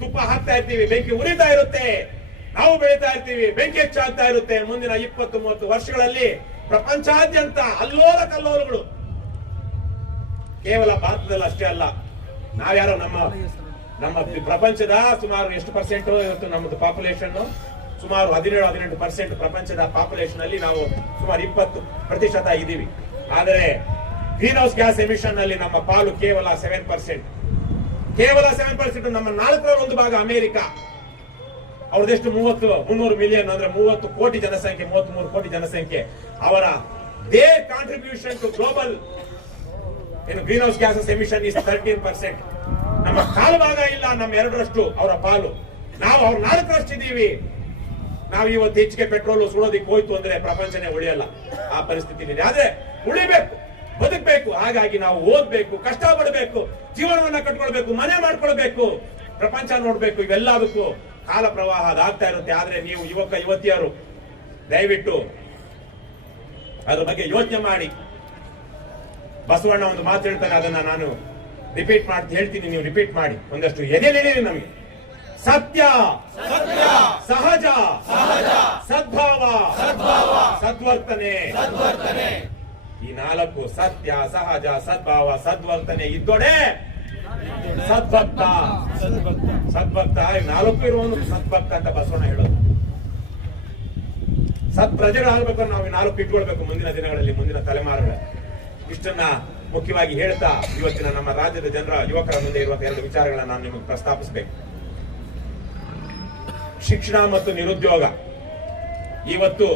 ತುಪ್ಪ ಹಾಕ್ತಾ ಇರ್ತೀವಿ, ಬೆಂಕಿ ಉರಿತಾ ಇರುತ್ತೆ. ನಾವು ಬೆಳೀತಾ ಇರ್ತೀವಿ. ಬೆಂಕಿ ಹೆಚ್ಚಾಗ್ತಾ ಇರುತ್ತೆ. ಮುಂದಿನ ಇಪ್ಪತ್ತು ಮೂವತ್ತು ವರ್ಷಗಳಲ್ಲಿ ಪ್ರಪಂಚಾದ್ಯಂತ ಅಲ್ಲೋಲ ಕಲ್ಲೋಲಗಳು. ಕೇವಲ ಭಾರತದಲ್ಲಿ ಅಷ್ಟೇ ಅಲ್ಲ. ನಾವ್ಯಾರೋ ನಮ್ಮ ನಮ್ಮ ಪ್ರಪಂಚದ ಸುಮಾರು ಎಷ್ಟು ಪರ್ಸೆಂಟ್ ಇವತ್ತು ನಮ್ಮದು ಪಾಪ್ಯುಲೇಷನ್ ಸುಮಾರು ಹದಿನೇಳು, ಹದಿನೆಂಟು ಪರ್ಸೆಂಟ್ ಪ್ರಪಂಚದ ಪಾಪ್ಯುಲೇಷನ್ ಅಲ್ಲಿ ನಾವು ಸುಮಾರು ಇಪ್ಪತ್ತು ಪ್ರತಿಶತ ಇದ್ದೀವಿ. ಆದರೆ ಗ್ರೀನ್ ಹೌಸ್ ಗ್ಯಾಸ್ ಎಮಿಷನ್ ಅಲ್ಲಿ ನಮ್ಮ ಪಾಲು ಕೇವಲ ಸೆವೆನ್ ಪರ್ಸೆಂಟ್ ಕೇವಲ ಸೆವೆನ್ ಪರ್ಸೆಂಟ್ ನಮ್ಮ ನಾಲ್ಕರ ಒಂದು ಭಾಗ ಅಮೆರಿಕ. ಅವ್ರದೆಷ್ಟು ಮೂವತ್ತು, ಮುನ್ನೂರು ಮಿಲಿಯನ್ ಅಂದ್ರೆ ಮೂವತ್ತು ಕೋಟಿ ಜನಸಂಖ್ಯೆ ಮೂವತ್ತ್ ಮೂರು ಕೋಟಿ ಜನಸಂಖ್ಯೆ. ಅವರ ದೇ ಕಾಂಟ್ರಿಬ್ಯೂಷನ್ ಟು ಗ್ಲೋಬಲ್ ಏನು greenhouse gases emission is thirteen percent ನಮ್ಮ ಕಾಲು ಭಾಗ ಇಲ್ಲ, ನಮ್ಮ ಎರಡರಷ್ಟು ಅವರ ಪಾಲು. ನಾವು ಅವ್ರ ನಾಲ್ಕರಷ್ಟು ಇದ್ದೀವಿ ನಾವು ಇವತ್ತು ಹೆಚ್ಚಿಗೆ ಪೆಟ್ರೋಲ್ ಸುಡೋದಿಕ್ಕೆ ಹೋಯ್ತು ಅಂದ್ರೆ ಪ್ರಪಂಚನೇ ಉಳಿಯಲ್ಲ. ಆ ಪರಿಸ್ಥಿತಿ ಆದ್ರೆ ಉಳಿಬೇಕು, ಬದುಕಬೇಕು. ಹಾಗಾಗಿ ನಾವು ಓದ್ಬೇಕು ಕಷ್ಟ ಪಡಬೇಕು ಜೀವನವನ್ನ ಕಟ್ಕೊಳ್ಬೇಕು, ಮನೆ ಮಾಡ್ಕೊಳ್ಬೇಕು, ಪ್ರಪಂಚ ನೋಡ್ಬೇಕು, ಇವೆಲ್ಲದಕ್ಕೂ ಕಾಲ ಪ್ರವಾಹ ಅದಾಗ್ತಾ ಇರುತ್ತೆ. ಆದ್ರೆ ನೀವು ಯುವಕ ಯುವತಿಯರು ದಯವಿಟ್ಟು ಅದ್ರ ಬಗ್ಗೆ ಯೋಚನೆ ಮಾಡಿ. ಬಸವಣ್ಣ ಒಂದು ಮಾತು ಹೇಳ್ತಾರೆ ಅದನ್ನ ನಾನು ರಿಪೀಟ್ ಮಾಡಿ ಹೇಳ್ತೀನಿ ನೀವು ರಿಪೀಟ್ ಮಾಡಿ. ಒಂದಷ್ಟು ಎದೆಲಿಡಿ ನಮಗೆ. ಸತ್ಯ ಸತ್ಯ ಸಹಜ ಸಹಜ ಸದ್ಭಾವ ಸದ್ಭಾವ ಸದ್ವರ್ತನೆ. ಈ ನಾಲ್ಕು ಸತ್ಯ ಸಹಜ ಸದ್ಭಾವ ಸದ್ವರ್ತನೆ ಇದ್ದೊಡೆ ಸದ್ಭಕ್ತ ಸದ್ಭಕ್ತ ಈ ನಾಲ್ಕು ಇರುವವನು ಸದ್ಭಕ್ತ ಅಂತ ಬಸವಣ್ಣ ಹೇಳೋದು. ಸತ್ ಪ್ರಜೆಗಳಾಗಬೇಕು ನಾವು ನಾಲ್ಕು ಇಟ್ಕೊಳ್ಬೇಕು ಮುಂದಿನ ದಿನಗಳಲ್ಲಿ, ಮುಂದಿನ ತಲೆಮಾರುಗಳಲ್ಲಿ ಇಷ್ಟನ್ನ ಮುಖ್ಯವಾಗಿ ಹೇಳ್ತಾ ಇವತ್ತಿನ ನಮ್ಮ ರಾಜ್ಯದ ಜನರ, ಯುವಕರ ಮುಂದೆ ಇರುವಂತಹ ಎರಡು ವಿಚಾರಗಳನ್ನ ನಾನು ನಿಮಗೆ ಪ್ರಸ್ತಾಪಿಸಬೇಕು. ಶಿಕ್ಷಣ ಮತ್ತು ನಿರುದ್ಯೋಗ. ಇವತ್ತು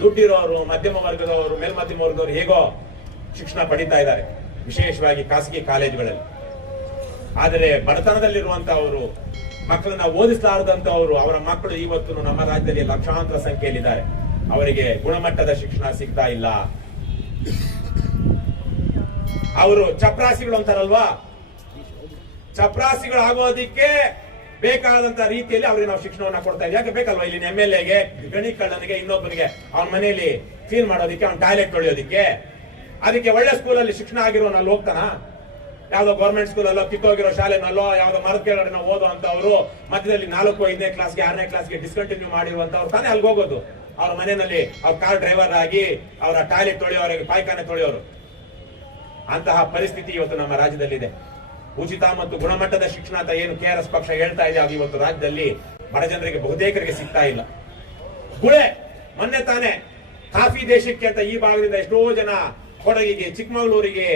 ದುಡ್ಡಿರೋರು, ಮಧ್ಯಮ ವರ್ಗದವರು, ಮೇಲ್ಮಧ್ಯಮ ವರ್ಗದವರು ಹೇಗೋ ಶಿಕ್ಷಣ ಪಡಿತಾ ಇದ್ದಾರೆ. ವಿಶೇಷವಾಗಿ ಖಾಸಗಿ ಕಾಲೇಜುಗಳಲ್ಲಿ. ಆದರೆ ಬಡತನದಲ್ಲಿರುವಂತಹವರು ಮಕ್ಕಳನ್ನ ಓದಿಸಲಾರದಂತವರು ಅವರ ಮಕ್ಕಳು ಇವತ್ತು ನಮ್ಮ ರಾಜ್ಯದಲ್ಲಿ ಲಕ್ಷಾಂತರ ಸಂಖ್ಯೆಯಲ್ಲಿದ್ದಾರೆ. ಅವರಿಗೆ ಗುಣಮಟ್ಟದ ಶಿಕ್ಷಣ ಸಿಗ್ತಾ ಇಲ್ಲ. ಅವರು ಚಪ್ರಾಸಿಗಳು ಅಂತಾರಲ್ವಾ? ಚಪ್ರಾಸಿಗಳಾಗೋದಿಕ್ಕೆ ಬೇಕಾದಂತ ರೀತಿಯಲ್ಲಿ ಅವ್ರಿಗೆ ನಾವು ಶಿಕ್ಷಣವನ್ನ ಕೊಡ್ತಾ ಇದ್ದೀವಿ. ಯಾಕೆ ಬೇಕಲ್ವಾ? ಇಲ್ಲಿ ಎಂ ಎಲ್ ಎಗೆ ಗಣಿ ಕಳ್ಳನಿಗೆ ಇನ್ನೊಬ್ಬನಿಗೆ ಅವನ ಮನೆಯಲ್ಲಿ ಕ್ಲೀನ್ ಮಾಡೋದಿಕ್ಕೆ, ಅವ್ನ ಟಾಯ್ಲೆಟ್ ತೊಳೆಯೋದಿಕ್ಕೆ. ಅದಕ್ಕೆ ಒಳ್ಳೆ ಸ್ಕೂಲಲ್ಲಿ ಶಿಕ್ಷಣ ಆಗಿರೋ ನಾಲ್ ಹೋಗ್ತಾನ? ಯಾವ್ದೋ ಗೌರ್ಮೆಂಟ್ ಸ್ಕೂಲಲ್ಲೋ ಕಿತ್ತೋಗಿರೋ ಶಾಲೆನಲ್ಲೋ ಯಾವ್ದೋ ಮರದ ಕೆಳಗಡೆ ಓದೋ ಅಂತವ್ರು ಮಧ್ಯದಲ್ಲಿ ನಾಲ್ಕು, ಐದನೇ ಕ್ಲಾಸ್ಗೆ ಆರನೇ ಕ್ಲಾಸ್ಗೆ ಡಿಸ್ಕಂಟಿನ್ಯೂ ಮಾಡಿರುವಂತವ್ರು ತಾನೇ ಅಲ್ಲಿ ಹೋಗೋದು. ಅವ್ರ ಮನೆಯಲ್ಲಿ ಅವ್ರ ಕಾರ್ ಡ್ರೈವರ್ ಆಗಿ ಅವರ ಟಾಯ್ಲೆಟ್ ತೊಳೆಯೋರಿಗೆ ಪಾಯ್ಖಾನೆ ತೊಳೆಯೋರು. ಅಂತಹ ಪರಿಸ್ಥಿತಿ ಇವತ್ತು ನಮ್ಮ ರಾಜ್ಯದಲ್ಲಿದೆ. ಉಚಿತ ಮತ್ತು ಗುಣಮಟ್ಟದ ಶಿಕ್ಷಣ ಅಂತ ಏನು ಕೆ ಆರ್ ಎಸ್ ಪಕ್ಷ ಹೇಳ್ತಾ ಇದೆ, ಅದು ಇವತ್ತು ರಾಜ್ಯದಲ್ಲಿ ಬಡ ಜನರಿಗೆ ಬಹುತೇಕರಿಗೆ ಸಿಗ್ತಾ ಇಲ್ಲ. ಗುಳೆ! ಮೊನ್ನೆ ತಾನೇ ಕಾಫಿ ದೇಶಕ್ಕೆ ಅಂತ ಈ ಭಾಗದಿಂದ ಎಷ್ಟೋ ಜನ ಕೊಡಗಿಗೆ, ಚಿಕ್ಕಮಗಳೂರಿಗೆ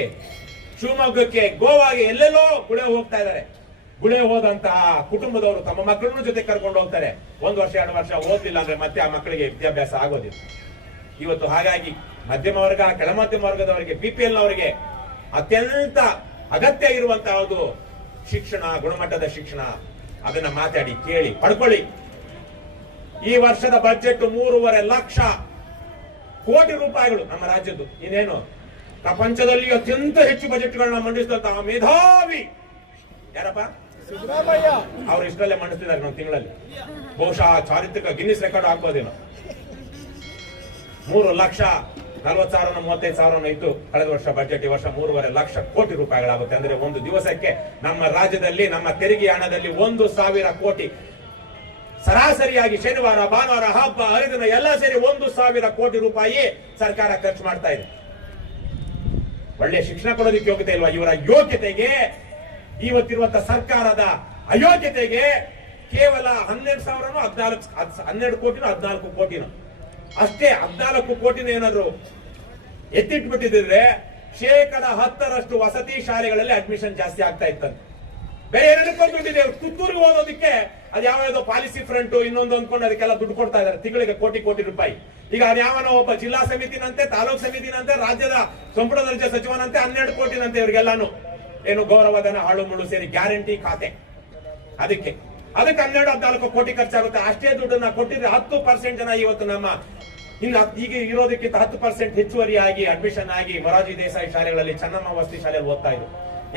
ಶಿವಮೊಗ್ಗಕ್ಕೆ ಗೋವಾಗೆ ಎಲ್ಲೆಲ್ಲೋ ಗುಳೆ ಹೋಗ್ತಾ ಇದ್ದಾರೆ. ಗುಳೆ ಹೋದಂತಹ ಕುಟುಂಬದವರು ತಮ್ಮ ಮಕ್ಕಳನ್ನು ಜೊತೆ ಕರ್ಕೊಂಡು ಹೋಗ್ತಾರೆ. ಒಂದು ವರ್ಷ, ಎರಡು ವರ್ಷ ಓದ್ಲಿಲ್ಲ ಅಂದ್ರೆ ಮತ್ತೆ ಆ ಮಕ್ಕಳಿಗೆ ವಿದ್ಯಾಭ್ಯಾಸ ಆಗೋದಿಲ್ಲ. ಇವತ್ತು ಹಾಗಾಗಿ ಮಧ್ಯಮ ವರ್ಗ ಕೆಳ ಮಧ್ಯಮ ವರ್ಗದವರಿಗೆ ಬಿ ಪಿ ಎಲ್ ಅವರಿಗೆ ಅತ್ಯಂತ ಅಗತ್ಯ ಇರುವಂತಹದ್ದು ಶಿಕ್ಷಣ, ಗುಣಮಟ್ಟದ ಶಿಕ್ಷಣ. ಅದನ್ನ ಮಾತಾಡಿ, ಕೇಳಿ, ಪಡ್ಕೊಳ್ಳಿ. ಈ ವರ್ಷದ ಬಜೆಟ್ ಮೂರುವರೆ ಲಕ್ಷ ಕೋಟಿ ರೂಪಾಯಿಗಳು ನಮ್ಮ ರಾಜ್ಯದ್ದು. ಇನ್ನೇನು? ಪ್ರಪಂಚದಲ್ಲಿ ಅತ್ಯಂತ ಹೆಚ್ಚು ಬಜೆಟ್ಗಳನ್ನ ಮಂಡಿಸಿದಂತಹ ಮೇಧಾವಿ ಯಾರಪ್ಪ? ಅವ್ರು ಇಷ್ಟರಲ್ಲೇ ಮಂಡಿಸ್ತಿದ್ದಾರೆ ನಮ್ಮ ತಿಂಗಳಲ್ಲಿ. ಬಹುಶಃ ಚಾರಿತ್ರಿಕ ಗಿನ್ನಿಸ್ ರೆಕಾರ್ಡ್ ಹಾಕೋದೇನೋ ಮೂರು ಲಕ್ಷ ನಲವತ್ತು ಸಾವಿರ ಮೂವತ್ತೈದು ಸಾವಿರ ಇತ್ತು ಕಳೆದ ವರ್ಷ ಬಜೆಟ್ ಈ ವರ್ಷ ಮೂರುವರೆ ಲಕ್ಷ ಕೋಟಿ ರೂಪಾಯಿಗಳಾಗುತ್ತೆ. ಅಂದ್ರೆ ಒಂದು ದಿವಸಕ್ಕೆ ನಮ್ಮ ರಾಜ್ಯದಲ್ಲಿ ನಮ್ಮ ತೆರಿಗೆ ಹಣದಲ್ಲಿ ಒಂದು ಸಾವಿರ ಕೋಟಿ. ಸರಾಸರಿಯಾಗಿ ಶನಿವಾರ ಭಾನುವಾರ ಹಬ್ಬ ಹರಿದಿನ ಎಲ್ಲ ಸೇರಿ ಒಂದು ಸಾವಿರ ಕೋಟಿ ರೂಪಾಯಿ ಸರ್ಕಾರ ಖರ್ಚು ಮಾಡ್ತಾ ಇದೆ. ಒಳ್ಳೆ ಶಿಕ್ಷಣ ಕೊಡೋದಕ್ಕೆ ಯೋಗ್ಯತೆ ಇಲ್ವಾ? ಇವರ ಯೋಗ್ಯತೆಗೆ ಇವತ್ತಿರುವಂತ ಸರ್ಕಾರದ ಅಯೋಗ್ಯತೆಗೆ ಕೇವಲ ಹನ್ನೆರಡು ಸಾವಿರ ಹದಿನಾಲ್ಕು ಹನ್ನೆರಡು ಕೋಟಿನೂ ಹದಿನಾಲ್ಕು ಕೋಟಿನೂ? ಅಷ್ಟೇ ಹದಿನಾಲ್ಕು ಕೋಟಿನ ಏನಾದ್ರು ಎತ್ತಿಟ್ಬಿಟ್ಟಿದ್ರೆ ಶೇಕಡ ಹತ್ತರಷ್ಟು ವಸತಿ ಶಾಲೆಗಳಲ್ಲಿ ಅಡ್ಮಿಷನ್ ಜಾಸ್ತಿ ಆಗ್ತಾ ಇತ್ತಂತೆ. ಬೇರೆ ಇದೆ ಪುತ್ತೂರಿಗೆ ಓದೋದಕ್ಕೆ ಅದು ಯಾವ ಯಾವುದೋ ಪಾಲಿಸಿ ಫ್ರಂಟ್ ಇನ್ನೊಂದು ಅಂದ್ಕೊಂಡು ಅದಕ್ಕೆಲ್ಲ ದುಡ್ಡು ಕೊಡ್ತಾ ಇದ್ದಾರೆ. ತಿಂಗಳಿಗೆ ಕೋಟಿ ಕೋಟಿ ರೂಪಾಯಿ. ಈಗ ಅದ್ಯಾವನೋ ಒಬ್ಬ ಜಿಲ್ಲಾ ಸಮಿತಿನಂತೆ, ತಾಲೂಕ್ ಸಮಿತಿನಂತೆ, ರಾಜ್ಯದ ಸಂಪುಟ ದರ್ಜೆ ಸಚಿವನಂತೆ, ಹನ್ನೆರಡು ಕೋಟಿನಂತೆ ಇವ್ರಿಗೆಲ್ಲಾನು ಏನು ಗೌರವಧನ ಹಾಳು ಮುಳು ಸೇರಿ ಗ್ಯಾರಂಟಿ ಖಾತೆ. ಅದಕ್ಕೆ. ಅದಕ್ಕೆ ಹನ್ನೆರಡು, ಹದಿನಾಲ್ಕು ಕೋಟಿ ಖರ್ಚಾಗುತ್ತೆ. ಅಷ್ಟೇ ದುಡ್ಡನ್ನ ಕೊಟ್ಟಿದ್ರೆ ಹತ್ತು ಪರ್ಸೆಂಟ್ ಜನ ಇವತ್ತು ನಮ್ಮ ಇನ್ನು ಈಗ ಇರೋದಕ್ಕಿಂತ ಹತ್ತು ಪರ್ಸೆಂಟ್ ಹೆಚ್ಚುವರಿ ಆಗಿ ಅಡ್ಮಿಷನ್ ಆಗಿ, ಮೊರಾರ್ಜಿ ದೇಸಾಯಿ ಶಾಲೆಗಳಲ್ಲಿ, ಚನ್ನಮ್ಮ ವಸತಿ ಶಾಲೆಯಲ್ಲಿ ಓದ್ತಾ ಇದ್ರು.